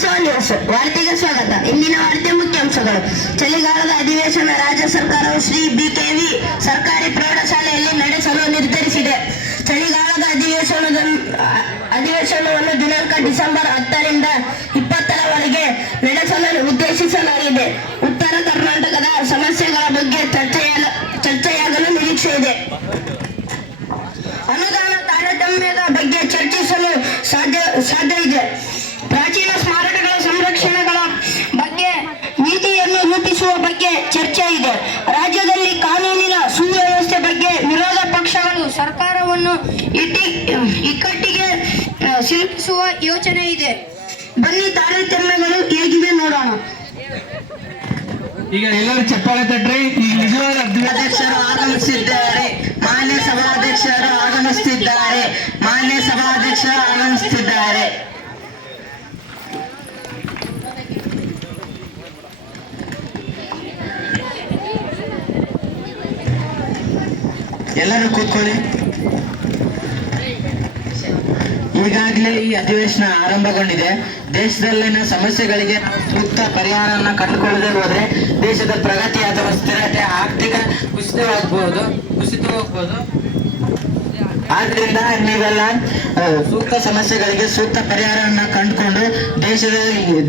ವಿಧಾನಸಭಾ ನ್ಯೂಸ್ ವಾರ್ತೆಗೆ ಸ್ವಾಗತ. ಇಂದಿನ ವಾರ್ತೆ ಮುಖ್ಯಾಂಶಗಳು. ಚಳಿಗಾಲದ ಅಧಿವೇಶನ ರಾಜ್ಯ ಸರ್ಕಾರವು ಶ್ರೀ BKV ಸರ್ಕಾರಿ ಪ್ರೌಢಶಾಲೆಯಲ್ಲಿ ನಡೆಸಲು ನಿರ್ಧರಿಸಿದೆ. ಚಳಿಗಾಲದ ಅಧಿವೇಶನವನ್ನು ದಿನಾಂಕ ಡಿಸೆಂಬರ್ 10ರಿಂದ 20ರವರೆಗೆ ನಡೆಸಲು ಉದ್ದೇಶಿಸಲಾಗಿದೆ. ಉತ್ತರ ಕರ್ನಾಟಕದ ಸಮಸ್ಯೆಗಳ ಬಗ್ಗೆ ಚರ್ಚೆಯಾಗಲು ನಿರೀಕ್ಷೆ ಇದೆ. ಅನುದಾನ ತಾರತಮ್ಯದ ಬಗ್ಗೆ ಚರ್ಚಿಸಲು ಸಾಧ್ಯ ಇದೆ. ಪ್ರಾಚೀನ ಸ್ಮಾರಕಗಳ ಸಂರಕ್ಷಣೆಗಳ ಬಗ್ಗೆ ನೀತಿಯನ್ನು ರೂಪಿಸುವ ಬಗ್ಗೆ ಚರ್ಚೆ ಇದೆ. ರಾಜ್ಯದಲ್ಲಿ ಕಾನೂನಿನ ಸುವ್ಯವಸ್ಥೆ ಬಗ್ಗೆ ವಿರೋಧ ಪಕ್ಷಗಳು ಸರ್ಕಾರವನ್ನು ಇಕ್ಕಟ್ಟಿಗೆ ಸಿಲುಕಿಸುವ ಯೋಚನೆ ಇದೆ. ಬನ್ನಿ ತಾರತಮ್ಯಗಳು ಹೇಗಿವೆ ನೋಡೋಣ. ಈಗ ಎಲ್ಲರೂ ಚಪ್ಪಾಳೆ ತಟ್ರಿ. ಈಗ ನಿಜವಾದ ಅಧ್ಯಕ್ಷರು ಆಗಮಿಸಿದ್ದಾರೆ. ಮಾನ್ಯ ಸಭಾಧ್ಯಕ್ಷರು ಆಗಮಿಸುತ್ತಿದ್ದಾರೆ. ಮಾನ್ಯ ಸಭಾಧ್ಯಕ್ಷರು ಆಗಮಿಸುತ್ತಿದ್ದಾರೆ. ಎಲ್ಲರೂ ಕೂತ್ಕೊಳ್ಳಿ. ಈಗಾಗಲೇ ಈ ಅಧಿವೇಶನ ಆರಂಭಗೊಂಡಿದೆ. ದೇಶದಲ್ಲಿನ ಸಮಸ್ಯೆಗಳಿಗೆ ಸೂಕ್ತ ಪರಿಹಾರವನ್ನು ಕಂಡುಕೊಳ್ಳದೆ ಹೋದ್ರೆ ದೇಶದ ಪ್ರಗತಿ ಅಥವಾ ಸ್ಥಿರತೆ ಆರ್ಥಿಕ ಕುಸಿತ ಹೋಗ್ಬೋದು. ಆದ್ರಿಂದ ನೀವೆಲ್ಲ ಸೂಕ್ತ ಸಮಸ್ಯೆಗಳಿಗೆ ಸೂಕ್ತ ಪರಿಹಾರವನ್ನು ಕಂಡುಕೊಂಡು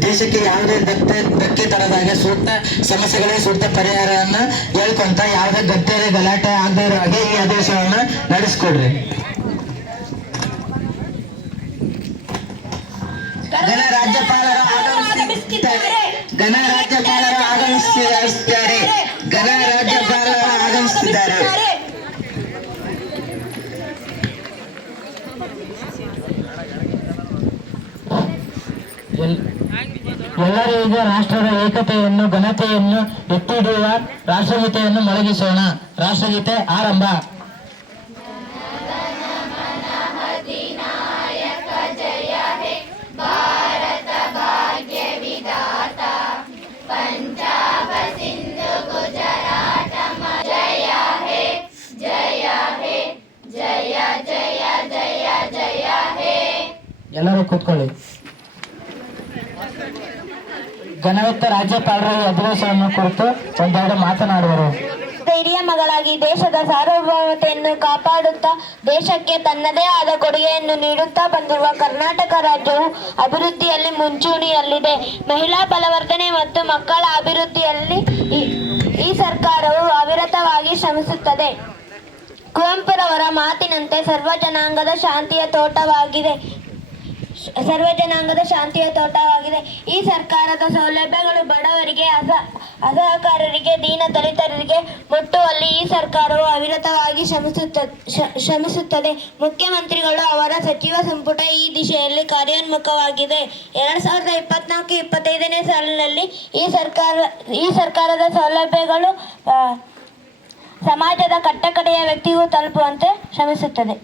ದೇಶಕ್ಕೆ ಯಾವುದೇ ಧಕ್ಕೆ ತರದಾಗೆ ಸೂಕ್ತ ಸಮಸ್ಯೆಗಳಿಗೆ ಸೂಕ್ತ ಪರಿಹಾರವನ್ನು ಹೇಳ್ಕೊಂತ ಯಾವುದೇ ಗಲಾಟೆ ಆಗದೇ ಇರೋ ಹಾಗೆ ಈ ಅಧಿವೇಶನವನ್ನು ನಡೆಸ್ಕೊಡ್ರಿ. ಗಣರಾಜ್ಯಪಾಲರು ಆಗಮಿಸುತ್ತಿದ್ದಾರೆ. ಎಲ್ಲರೂ ಈಗ ರಾಷ್ಟ್ರದ ಏಕತೆಯನ್ನು ಘನತೆಯನ್ನು ಎತ್ತಿ ಹಿಡಿಯುವ ರಾಷ್ಟ್ರಗೀತೆಯನ್ನು ಮೊಳಗಿಸೋಣ. ರಾಷ್ಟ್ರಗೀತೆ ಆರಂಭ. ಎಲ್ಲರೂ ಕೂತ್ಕೊಳ್ಳಿ. ಘನವೆತ್ತ ರಾಜ್ಯಪಾಲರ ಈ ಅಧಿವೇಶನವನ್ನು ಕುರಿತು ಒಂದೆರಡು ಮಾತನಾಡುವರು. ಹಿರಿಯ ಮಗಳಾಗಿ ದೇಶದ ಸಾರ್ವಭೌಮತೆಯನ್ನು ಕಾಪಾಡುತ್ತಾ ದೇಶಕ್ಕೆ ತನ್ನದೇ ಆದ ಕೊಡುಗೆಯನ್ನು ನೀಡುತ್ತಾ ಬಂದಿರುವ ಕರ್ನಾಟಕ ರಾಜ್ಯವು ಅಭಿವೃದ್ಧಿಯಲ್ಲಿ ಮುಂಚೂಣಿಯಲ್ಲಿದೆ. ಮಹಿಳಾ ಬಲವರ್ಧನೆ ಮತ್ತು ಮಕ್ಕಳ ಅಭಿವೃದ್ಧಿಯಲ್ಲಿ ಈ ಸರ್ಕಾರವು ಅವಿರತವಾಗಿ ಶ್ರಮಿಸುತ್ತದೆ. ಕುವೆಂಪುರವರ ಮಾತಿನಂತೆ ಸರ್ವ ಜನಾಂಗದ ಶಾಂತಿಯ ತೋಟವಾಗಿದೆ. ಈ ಸರ್ಕಾರದ ಸೌಲಭ್ಯಗಳು ಬಡವರಿಗೆ, ಅಸಹಕಾರರಿಗೆ, ದೀನ ದಲಿತರಿಗೆ ಮುಟ್ಟುವಲ್ಲಿ ಈ ಸರ್ಕಾರವು ಅವಿರತವಾಗಿ ಶ್ರಮಿಸುತ್ತದೆ. ಮುಖ್ಯಮಂತ್ರಿಗಳು ಅವರ ಸಚಿವ ಸಂಪುಟ ಈ ದಿಶೆಯಲ್ಲಿ ಕಾರ್ಯೋನ್ಮುಖವಾಗಿದೆ. 2024-25ನೇ ಸಾಲಿನಲ್ಲಿ ಈ ಸರ್ಕಾರದ ಸೌಲಭ್ಯಗಳು ಸಮಾಜದ ಕಟ್ಟಕಡೆಯ ವ್ಯಕ್ತಿಗೂ ತಲುಪುವಂತೆ ಶ್ರಮಿಸುತ್ತದೆ.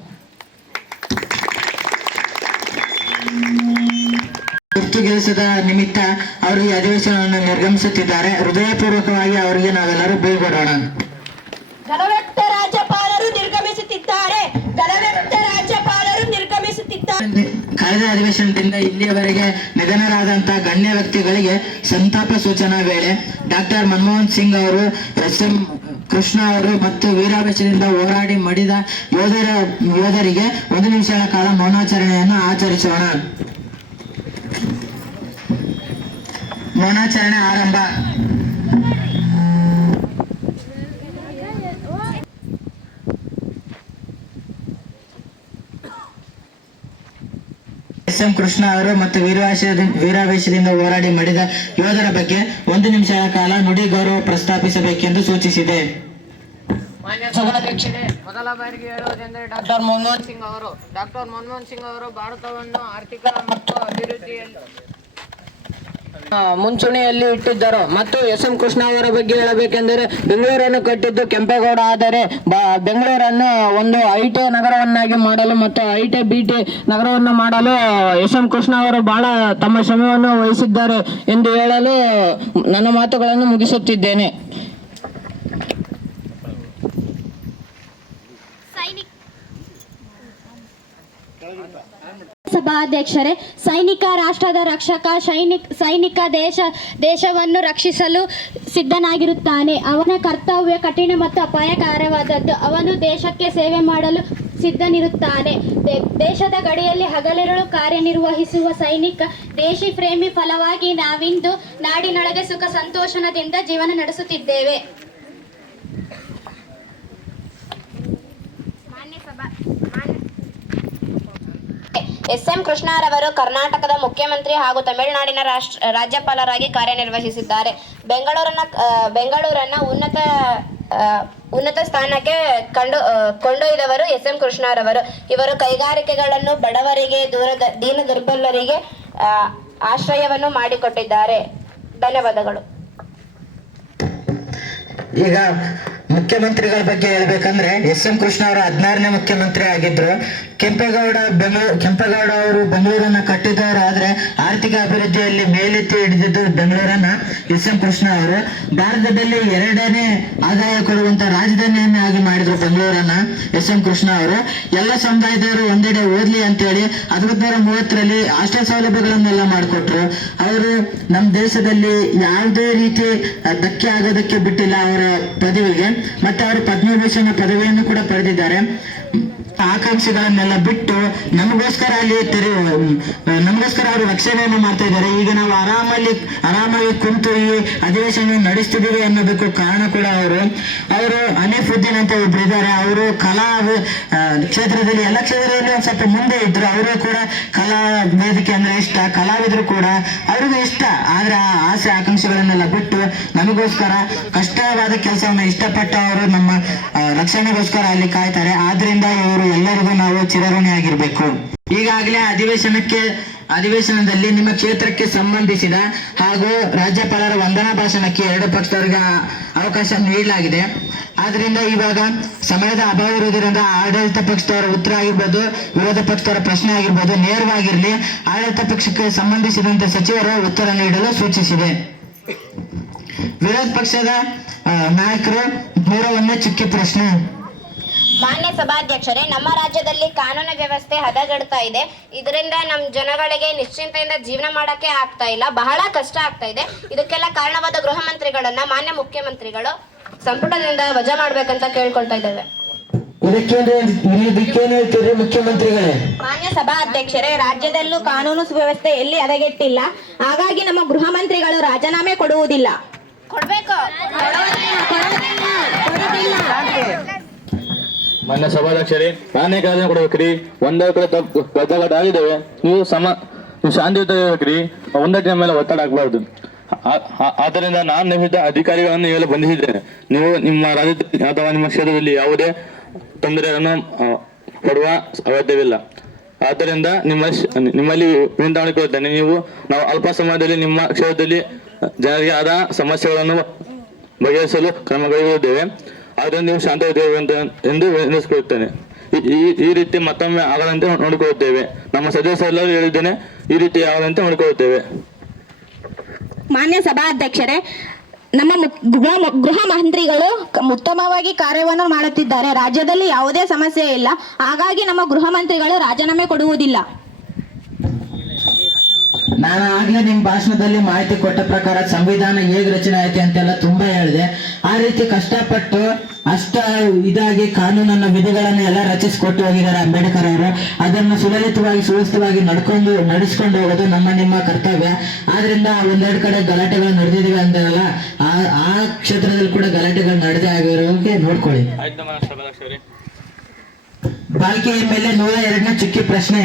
ತುರ್ತುಗೆಸದ ನಿಮಿತ್ತ ಅವರು ಈ ಅಧಿವೇಶನವನ್ನು ನಿರ್ಗಮಿಸುತ್ತಿದ್ದಾರೆ. ಹೃದಯಪೂರ್ವಕವಾಗಿ ಅವರಿಗೆ ನಾವೆಲ್ಲರೂ ಬೀಳ್ಕೊಡೋಣ. ಘನವೆತ್ತ ರಾಜ್ಯಪಾಲರು ನಿರ್ಗಮಿಸುತ್ತಿದ್ದಾರೆ. ಕಳೆದ ಅಧಿವೇಶನದಿಂದ ಇಲ್ಲಿಯವರೆಗೆ ನಿಧನರಾದಂತಹ ಗಣ್ಯ ವ್ಯಕ್ತಿಗಳಿಗೆ ಸಂತಾಪ ಸೂಚನಾ ವೇಳೆ ಡಾಕ್ಟರ್ ಮನಮೋಹನ್ ಸಿಂಗ್ ಅವರು, SM ಕೃಷ್ಣ ಅವರು ಮತ್ತು ವೀರಾವೇಶದಿಂದ ಹೋರಾಡಿ ಮಡಿದ ಯೋಧರಿಗೆ 1 ನಿಮಿಷಗಳ ಕಾಲ ಮೌನಾಚರಣೆಯನ್ನು ಆಚರಿಸೋಣ. ಮೌನಾಚರಣೆ ಆರಂಭ. SM ಕೃಷ್ಣ ಅವರು ಮತ್ತು ವೀರಾವೇಶದಿಂದ ಹೋರಾಡಿ ಮಡಿದ ಯೋಧರ ಬಗ್ಗೆ 1 ನಿಮಿಷಗಳ ಕಾಲ ನುಡಿ ಗೌರವ ಪ್ರಸ್ತಾಪಿಸಬೇಕೆಂದು ಸೂಚಿಸಿದೆ. ಮಾನ್ಯ ಸಭಾಧ್ಯಕ್ಷರೇ, ಮೊದಲ ಬಾರಿಗೆ ಹೇಳುವುದೆಂದರೆ ಡಾಕ್ಟರ್ ಮನಮೋಹನ್ ಸಿಂಗ್ ಅವರು ಭಾರತವನ್ನು ಆರ್ಥಿಕ ಮತ್ತು ಅಭಿವೃದ್ಧಿಯಲ್ಲಿ ಮುಂಚೂಣಿಯಲ್ಲಿ ಇಟ್ಟಿದ್ದರು. ಮತ್ತು SM ಕೃಷ್ಣ ಅವರ ಬಗ್ಗೆ ಹೇಳಬೇಕೆಂದರೆ ಬೆಂಗಳೂರನ್ನು ಕಟ್ಟಿದ್ದು ಕೆಂಪೇಗೌಡ. ಆದರೆ ಬೆಂಗಳೂರನ್ನು ಒಂದು IT ನಗರವನ್ನಾಗಿ ಮಾಡಲು ಮತ್ತು IT BT ನಗರವನ್ನು ಮಾಡಲು SM ಕೃಷ್ಣ ಅವರು ಬಹಳ ತಮ್ಮ ಶ್ರಮವನ್ನು ವಹಿಸಿದ್ದಾರೆ ಎಂದು ಹೇಳಲು ನನ್ನ ಮಾತುಗಳನ್ನು ಮುಗಿಸುತ್ತಿದ್ದೇನೆ. ಸಭಾಧ್ಯಕ್ಷರೇ, ಸೈನಿಕ ರಾಷ್ಟ್ರದ ರಕ್ಷಕ, ಸೈನಿಕ ದೇಶವನ್ನು ರಕ್ಷಿಸಲು ಸಿದ್ಧನಾಗಿರುತ್ತಾನೆ. ಅವನ ಕರ್ತವ್ಯ ಕಠಿಣ ಮತ್ತು ಅಪಾಯಕಾರಿಯಾದದ್ದು. ಅವನು ದೇಶಕ್ಕೆ ಸೇವೆ ಮಾಡಲು ಸಿದ್ಧನಿರುತ್ತಾನೆ. ದೇಶದ ಗಡಿಯಲ್ಲಿ ಹಗಲಿರುಳು ಕಾರ್ಯನಿರ್ವಹಿಸುವ ಸೈನಿಕ ದೇಶಿ ಪ್ರೇಮಿ ಫಲವಾಗಿ ನಾವಿಂದು ನಾಡಿನೊಳಗೆ ಸುಖ ಸಂತೋಷದಿಂದ ಜೀವನ ನಡೆಸುತ್ತಿದ್ದೇವೆ. ಎಸ್.ಎಂ. ಕೃಷ್ಣರವರು ಕರ್ನಾಟಕದ ಮುಖ್ಯಮಂತ್ರಿ ಹಾಗೂ ತಮಿಳುನಾಡಿನ ರಾಜ್ಯಪಾಲರಾಗಿ ಕಾರ್ಯನಿರ್ವಹಿಸಿದ್ದಾರೆ. ಬೆಂಗಳೂರನ್ನ ಉನ್ನತ ಸ್ಥಾನಕ್ಕೆ ಕೊಂಡೊಯ್ದವರು ಎಸ್.ಎಂ. ಕೃಷ್ಣರವರು. ಇವರು ಕೈಗಾರಿಕೆಗಳನ್ನು ಬಡವರಿಗೆ, ದೀನ ದುರ್ಬಲರಿಗೆ ಆಶ್ರಯವನ್ನು ಮಾಡಿಕೊಟ್ಟಿದ್ದಾರೆ. ಧನ್ಯವಾದಗಳು. ಈಗ ಮುಖ್ಯಮಂತ್ರಿಗಳ ಬಗ್ಗೆ ಹೇಳ್ಬೇಕಂದ್ರೆ ಎಸ್.ಎಂ. ಕೃಷ್ಣ ಅವರು 16ನೇ ಮುಖ್ಯಮಂತ್ರಿ ಆಗಿದ್ರು. ಕೆಂಪೇಗೌಡ ಅವರು ಬೆಂಗಳೂರನ್ನ ಕಟ್ಟಿದವರು. ಆದ್ರೆ ಆರ್ಥಿಕ ಅಭಿವೃದ್ಧಿಯಲ್ಲಿ ಮೇಲೆತ್ತಿ ಹಿಡಿದಿದ್ದು ಬೆಂಗಳೂರನ್ನ ಎಸ್.ಎಂ. ಕೃಷ್ಣ ಅವರು. ಭಾರತದಲ್ಲಿ 2ನೇ ಆದಾಯ ಕೊಡುವಂತ ರಾಜಧಾನಿಯನ್ನಾಗಿ ಮಾಡಿದ್ರು ಬೆಂಗಳೂರನ್ನ ಎಸ್.ಎಂ. ಕೃಷ್ಣ ಅವರು. ಎಲ್ಲ ಸಮುದಾಯದವರು ಒಂದೆಡೆ ಓದ್ಲಿ ಅಂತೇಳಿ 1930ರಲ್ಲಿ ಹಾಸ್ಟೆಲ್ ಸೌಲಭ್ಯಗಳನ್ನೆಲ್ಲ ಮಾಡಿಕೊಟ್ರು. ಅವರು ನಮ್ಮ ದೇಶದಲ್ಲಿ ಯಾವುದೇ ರೀತಿ ಧಕ್ಕೆ ಆಗೋದಕ್ಕೆ ಬಿಟ್ಟಿಲ್ಲ ಅವರ ಪದವಿಗೆ. ಮತ್ತೆ ಅವರು ಪದ್ಮಭೂಷಣ ಪದವಿಯನ್ನು ಕೂಡ ಪಡೆದಿದ್ದಾರೆ. ಆಕಾಂಕ್ಷೆಗಳನ್ನೆಲ್ಲ ಬಿಟ್ಟು ನಮಗೋಸ್ಕರ ಅವರು ರಕ್ಷಣೆಯನ್ನು ಮಾಡ್ತಾ ಇದ್ದಾರೆ. ಈಗ ನಾವು ಆರಾಮಾಗಿ ಕುಂತು ಈ ಅಧಿವೇಶನ ನಡೆಸ್ತಿದ್ದೀವಿ ಅನ್ನೋದಕ್ಕೂ ಕಾರಣ ಕೂಡ ಅವರು ಹನೀಫುದ್ದೀನ್ ಅಂತ ಒಬ್ರು ಇದ್ದಾರೆ. ಅವರು ಕಲಾ ಕ್ಷೇತ್ರದಲ್ಲಿ ಎಲ್ಲ ಕ್ಷೇತ್ರದಲ್ಲಿ ಒಂದ್ ಸ್ವಲ್ಪ ಮುಂದೆ ಇದ್ರು. ಅವರು ಕೂಡ ಕಲಾ ವೇದಿಕೆ ಅಂದ್ರೆ ಇಷ್ಟ, ಕಲಾವಿದರು ಕೂಡ ಅವ್ರಿಗೂ ಇಷ್ಟ. ಆದ್ರೆ ಆ ಆಸೆ ಆಕಾಂಕ್ಷೆಗಳನ್ನೆಲ್ಲ ಬಿಟ್ಟು ನಮಗೋಸ್ಕರ ಕಷ್ಟವಾದ ಕೆಲಸವನ್ನ ಇಷ್ಟಪಟ್ಟ ಅವರು ನಮ್ಮ ರಕ್ಷಣೆಗೋಸ್ಕರ ಅಲ್ಲಿ ಕಾಯ್ತಾರೆ. ಆದ್ರಿಂದ ಇವರು ಎಲ್ಲರಿಗೂ ನಾವು ಚಿರಋಣಿ ಆಗಿರ್ಬೇಕು. ಈಗಾಗಲೇ ಅಧಿವೇಶನದಲ್ಲಿ ನಿಮ್ಮ ಕ್ಷೇತ್ರಕ್ಕೆ ಸಂಬಂಧಿಸಿದ ಹಾಗೂ ರಾಜ್ಯಪಾಲರ ವಂದನಾ ಭಾಷಣಕ್ಕೆ 2 ಪಕ್ಷದವರಿಗೆ ಅವಕಾಶ ನೀಡಲಾಗಿದೆ. ಆದ್ರಿಂದ ಇವಾಗ ಸಮಯದ ಅಭಾವ ಇರುವುದರಿಂದ ಆಡಳಿತ ಪಕ್ಷದವರ ಉತ್ತರ ಆಗಿರ್ಬೋದು, ವಿರೋಧ ಪಕ್ಷದವರ ಪ್ರಶ್ನೆ ಆಗಿರ್ಬೋದು, ನೇರವಾಗಿರ್ಲಿ ಆಡಳಿತ ಪಕ್ಷಕ್ಕೆ ಸಂಬಂಧಿಸಿದಂತೆ ಸಚಿವರು ಉತ್ತರ ನೀಡಲು ಸೂಚಿಸಿದೆ. ವಿರೋಧ ಪಕ್ಷದ ನಾಯಕರು 3ನೇ ಚುಕ್ಕಿ ಪ್ರಶ್ನೆ. ಮಾನ್ಯ ಸಭಾಧ್ಯಕ್ಷರೇ, ನಮ್ಮ ರಾಜ್ಯದಲ್ಲಿ ಕಾನೂನು ವ್ಯವಸ್ಥೆ ಹದಗೆಡ್ತಾ ಇದೆ. ಇದರಿಂದ ನಮ್ಮ ಜನಗಳಿಗೆ ನಿಶ್ಚಿಂತೆಯಿಂದ ಜೀವನ ಮಾಡಕ್ಕೆ ಆಗ್ತಾ ಇಲ್ಲ, ಬಹಳ ಕಷ್ಟ ಆಗ್ತಾ ಇದೆ. ಇದಕ್ಕೆಲ್ಲ ಕಾರಣವಾದ ಗೃಹ ಮಂತ್ರಿಗಳನ್ನ ಮಾನ್ಯ ಮುಖ್ಯಮಂತ್ರಿಗಳು ಸಂಪುಟದಿಂದ ವಜಾ ಮಾಡ್ಬೇಕಂತ ಕೇಳ್ಕೊಳ್ತಾ ಇದ್ದೇವೆ. ಮುಖ್ಯಮಂತ್ರಿಗಳೇ, ಮಾನ್ಯ ಸಭಾಧ್ಯಕ್ಷರೇ, ರಾಜ್ಯದಲ್ಲೂ ಕಾನೂನು ಸುವ್ಯವಸ್ಥೆ ಎಲ್ಲಿ ಹದಗೆಟ್ಟಿಲ್ಲ. ಹಾಗಾಗಿ ನಮ್ಮ ಗೃಹ ಮಂತ್ರಿಗಳು ರಾಜೀನಾಮೆ ಕೊಡುವುದಿಲ್ಲ. ಕೊಡ್ಬೇಕು. ಮಾನ್ಯ ಸಭಾಧ್ಯಕ್ಷರೇ, ನಾನೇ ಕಾರಣ ಕೊಡ್ಬೇಕ್ರಿ. ಒಂದೇ ಕಡೆ ಗದ್ದಗಡ ಆಗಿದ್ದೇವೆ. ನೀವು ಶಾಂತಿಯುತ ಇರ್ಬೇಕ್ರಿ. ಒಂದಕ್ಕೆ ಮೇಲೆ ಒತ್ತಡ ಹಾಕಬಾರ್ದು. ಆದ್ದರಿಂದ ನಾನು ನೇಮಿತ ಅಧಿಕಾರಿಗಳನ್ನು ಹೇಳಲು ಬಂಧಿಸಿದ್ದೇನೆ. ನೀವು ನಿಮ್ಮ ರಾಜ್ಯದಲ್ಲಿ ಅಥವಾ ನಿಮ್ಮ ಕ್ಷೇತ್ರದಲ್ಲಿ ಯಾವುದೇ ತೊಂದರೆಯನ್ನು ಕೊಡುವ ಅಗತ್ಯವಿಲ್ಲ. ಆದ್ದರಿಂದ ನಿಮ್ಮಲ್ಲಿ ವಿನಂತಿ ಮಾಡಿಕೊಳ್ಳುತ್ತೇನೆ. ನಾವು ಅಲ್ಪ ಸಮಯದಲ್ಲಿ ನಿಮ್ಮ ಕ್ಷೇತ್ರದಲ್ಲಿ ಜನರಿಗೆ ಆದ ಸಮಸ್ಯೆಗಳನ್ನು ಬಗೆಹರಿಸಲು ಕ್ರಮಗಳಿರುತ್ತೇವೆ. ಆದ್ದರಿಂದ ನೀವು ಶಾಂತವಾಗಿದ್ದೇವೆ ಎಂದು ವಿನಂತಿಸಿಕೊಳ್ಳುತ್ತೇನೆ. ಈ ರೀತಿ ಮತ್ತೊಮ್ಮೆ ಆಗದಂತೆ ನೋಡಿಕೊಳ್ಳುತ್ತೇವೆ. ನಮ್ಮ ಸದಸ್ಯರೆಲ್ಲರೂ ಹೇಳಿದ್ದೇನೆ, ಈ ರೀತಿ ಆಗದಂತೆ ನೋಡಿಕೊಳ್ಳುತ್ತೇವೆ. ಮಾನ್ಯ ಸಭಾಧ್ಯಕ್ಷರೇ, ನಮ್ಮ ಗೃಹ ಮಂತ್ರಿಗಳು ಉತ್ತಮವಾಗಿ ಕಾರ್ಯವನ್ನು ಮಾಡುತ್ತಿದ್ದಾರೆ. ರಾಜ್ಯದಲ್ಲಿ ಯಾವುದೇ ಸಮಸ್ಯೆ ಇಲ್ಲ. ಹಾಗಾಗಿ ನಮ್ಮ ಗೃಹ ಮಂತ್ರಿಗಳು ರಾಜೀನಾಮೆ ಕೊಡುವುದಿಲ್ಲ. ನಾನು ಆಗ್ಲೇ ನಿಮ್ ಭಾಷಣದಲ್ಲಿ ಮಾಹಿತಿ ಕೊಟ್ಟ ಪ್ರಕಾರ ಸಂವಿಧಾನ ಹೇಗೆ ರಚನೆ ಆಯ್ತು ಅಂತೆಲ್ಲ ತುಂಬಾ ಹೇಳಿದೆ. ಆ ರೀತಿ ಕಷ್ಟಪಟ್ಟು ಇದಾಗಿ ಕಾನೂನನ್ನ ವಿಧಿಗಳನ್ನ ಎಲ್ಲ ರಚಿಸಿಕೊಟ್ಟು ಹೋಗಿದ್ದಾರೆ ಅಂಬೇಡ್ಕರ್ ಅವರು. ಅದನ್ನು ಸುಲಲಿತವಾಗಿ ಸುವ್ಯವಸ್ಥಿತವಾಗಿ ನಡೆಸ್ಕೊಂಡು ಹೋಗೋದು ನಿಮ್ಮ ಕರ್ತವ್ಯ. ಆದ್ರಿಂದ 1-2 ಕಡೆ ಗಲಾಟೆಗಳು ನಡೆದಿದ್ದೀವಿ ಅಂದಲ್ಲ, ಆ ಕ್ಷೇತ್ರದಲ್ಲಿ ಕೂಡ ಗಲಾಟೆಗಳು ನಡೆದೇ ಆಗಿರೋಕೆ ನೋಡ್ಕೊಳ್ಳಿ. ಬಾಲ್ಕಿ ಮೇಲೆ 102ನೇ ಚುಕ್ಕಿ ಪ್ರಶ್ನೆ.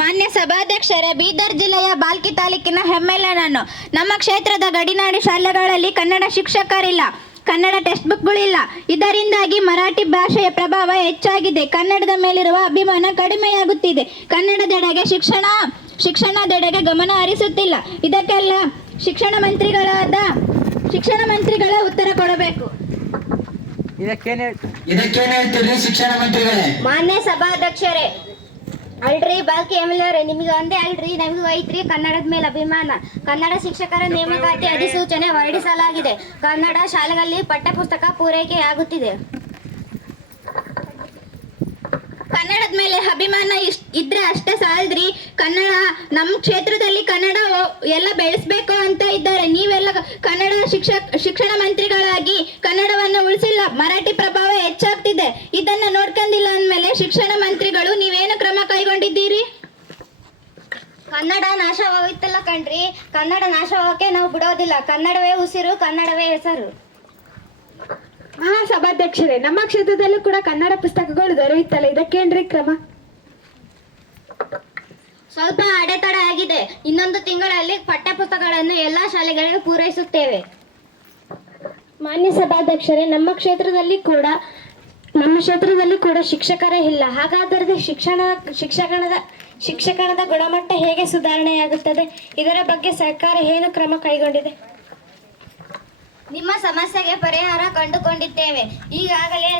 ಮಾನ್ಯ ಸಭಾಧ್ಯಕ್ಷರೇ, ಬೀದರ್ ಜಿಲ್ಲೆಯ ಬಾಲ್ಕಿ ತಾಲೂಕಿನ ಹೆಮ್ಮೆಲೆ ನಾನು. ನಮ್ಮ ಕ್ಷೇತ್ರದ ಗಡಿನಾಡಿ ಶಾಲೆಗಳಲ್ಲಿ ಕನ್ನಡ ಶಿಕ್ಷಕರಿಲ್ಲ, ಕನ್ನಡ ಟೆಕ್ಸ್ಟ್ ಬುಕ್ಗಳಿಲ್ಲ. ಇದರಿಂದಾಗಿ ಮರಾಠಿ ಭಾಷೆಯ ಪ್ರಭಾವ ಹೆಚ್ಚಾಗಿದೆ. ಕನ್ನಡದ ಮೇಲಿರುವ ಅಭಿಮಾನ ಕಡಿಮೆಯಾಗುತ್ತಿದೆ. ಕನ್ನಡದೆಡೆಗೆ ಶಿಕ್ಷಣದೆಡೆಗೆ ಗಮನ ಹರಿಸುತ್ತಿಲ್ಲ. ಇದಕ್ಕೆಲ್ಲ ಶಿಕ್ಷಣ ಮಂತ್ರಿಗಳ ಉತ್ತರ ಕೊಡಬೇಕು. ಇದಕ್ಕೇನು ಹೇಳ್ತೀರಿ ಶಿಕ್ಷಣ ಮಂತ್ರಿಗಳೇ? ಮಾನ್ಯ ಸಭಾಧ್ಯಕ್ಷರೇ, ಅಲ್ರಿ ಬಾಲ್ಕಿ ಎಮ್ಎಲ್ಎ, ನಿಮಗೆ ಒಂದೇ ಅಲ್ರಿ, ನಮಗೂ ಐತ್ರಿ ಕನ್ನಡದ ಮೇಲೆ ಅಭಿಮಾನ. ಕನ್ನಡ ಶಿಕ್ಷಕರ ನೇಮಕಾತಿ ಅಧಿಸೂಚನೆ ಹೊರಡಿಸಲಾಗಿದೆ. ಕನ್ನಡ ಶಾಲೆಗಳಲ್ಲಿ ಪಠ್ಯಪುಸ್ತಕ ಪೂರೈಕೆ ಆಗುತ್ತಿದೆ. ಕನ್ನಡ ಕನ್ನಡದ ಮೇಲೆ ಅಭಿಮಾನ ಇದ್ರೆ ಅಷ್ಟೇ ಸಾಲದ್ರಿ. ಕನ್ನಡ ನಮ್ಮ ಕ್ಷೇತ್ರದಲ್ಲಿ ಕನ್ನಡ ಎಲ್ಲ ಬೆಳೆಸ್ಬೇಕು ಅಂತ ಇದ್ದಾರೆ. ನೀವೆಲ್ಲ ಕನ್ನಡ ಶಿಕ್ಷಣ ಮಂತ್ರಿಗಳಾಗಿ ಕನ್ನಡವನ್ನು ಉಳಿಸಿಲ್ಲ. ಮರಾಠಿ ಪ್ರಭಾವ ಹೆಚ್ಚಾಗ್ತಿದೆ. ಇದನ್ನ ನೋಡ್ಕೊಂಡಿಲ್ಲ ಅಂದ್ಮೇಲೆ ಶಿಕ್ಷಣ ಮಂತ್ರಿಗಳು ನೀವೇನು ಕ್ರಮ ಕೈಗೊಂಡಿದ್ದೀರಿ? ಕನ್ನಡ ನಾಶವಾಗುತ್ತಿಲ್ಲ ಕಣ್ರಿ. ಕನ್ನಡ ನಾಶವಾಗಕ್ಕೆ ನಾವು ಬಿಡೋದಿಲ್ಲ. ಕನ್ನಡವೇ ಉಸಿರು, ಕನ್ನಡವೇ ಹೆಸರು. ಮಹಾಸಭಾಧ್ಯಕ್ಷರೇ, ನಮ್ಮ ಕ್ಷೇತ್ರದಲ್ಲೂ ಕೂಡ ಕನ್ನಡ ಪುಸ್ತಕಗಳು ದೊರೆಯುತ್ತಲ್ಲ, ಇದಕ್ಕೇನ್ರಿ ಕ್ರಮ? ಸ್ವಲ್ಪ ಅಡೆತಡೆ ಆಗಿದೆ. ಇನ್ನೊಂದು ತಿಂಗಳಲ್ಲಿ ಪಠ್ಯಪುಸ್ತಕಗಳನ್ನು ಎಲ್ಲಾ ಶಾಲೆಗಳಿಗೆ ಪೂರೈಸುತ್ತೇವೆ. ಮಾನ್ಯ ಸಭಾಧ್ಯಕ್ಷರೇ, ನಮ್ಮ ಕ್ಷೇತ್ರದಲ್ಲಿ ಕೂಡ ಶಿಕ್ಷಕರೇ ಇಲ್ಲ. ಹಾಗಾದರೆ ಶಿಕ್ಷಣದ ಗುಣಮಟ್ಟ ಹೇಗೆ ಸುಧಾರಣೆಯಾಗುತ್ತದೆ? ಇದರ ಬಗ್ಗೆ ಸರ್ಕಾರ ಏನು ಕ್ರಮ ಕೈಗೊಂಡಿದೆ? ನಿಮ್ಮ ಸಮಸ್ಯೆಗೆ ಪರಿಹಾರ ಕಂಡುಕೊಂಡಿದ್ದೇವೆ. ಈಗಾಗಲೇ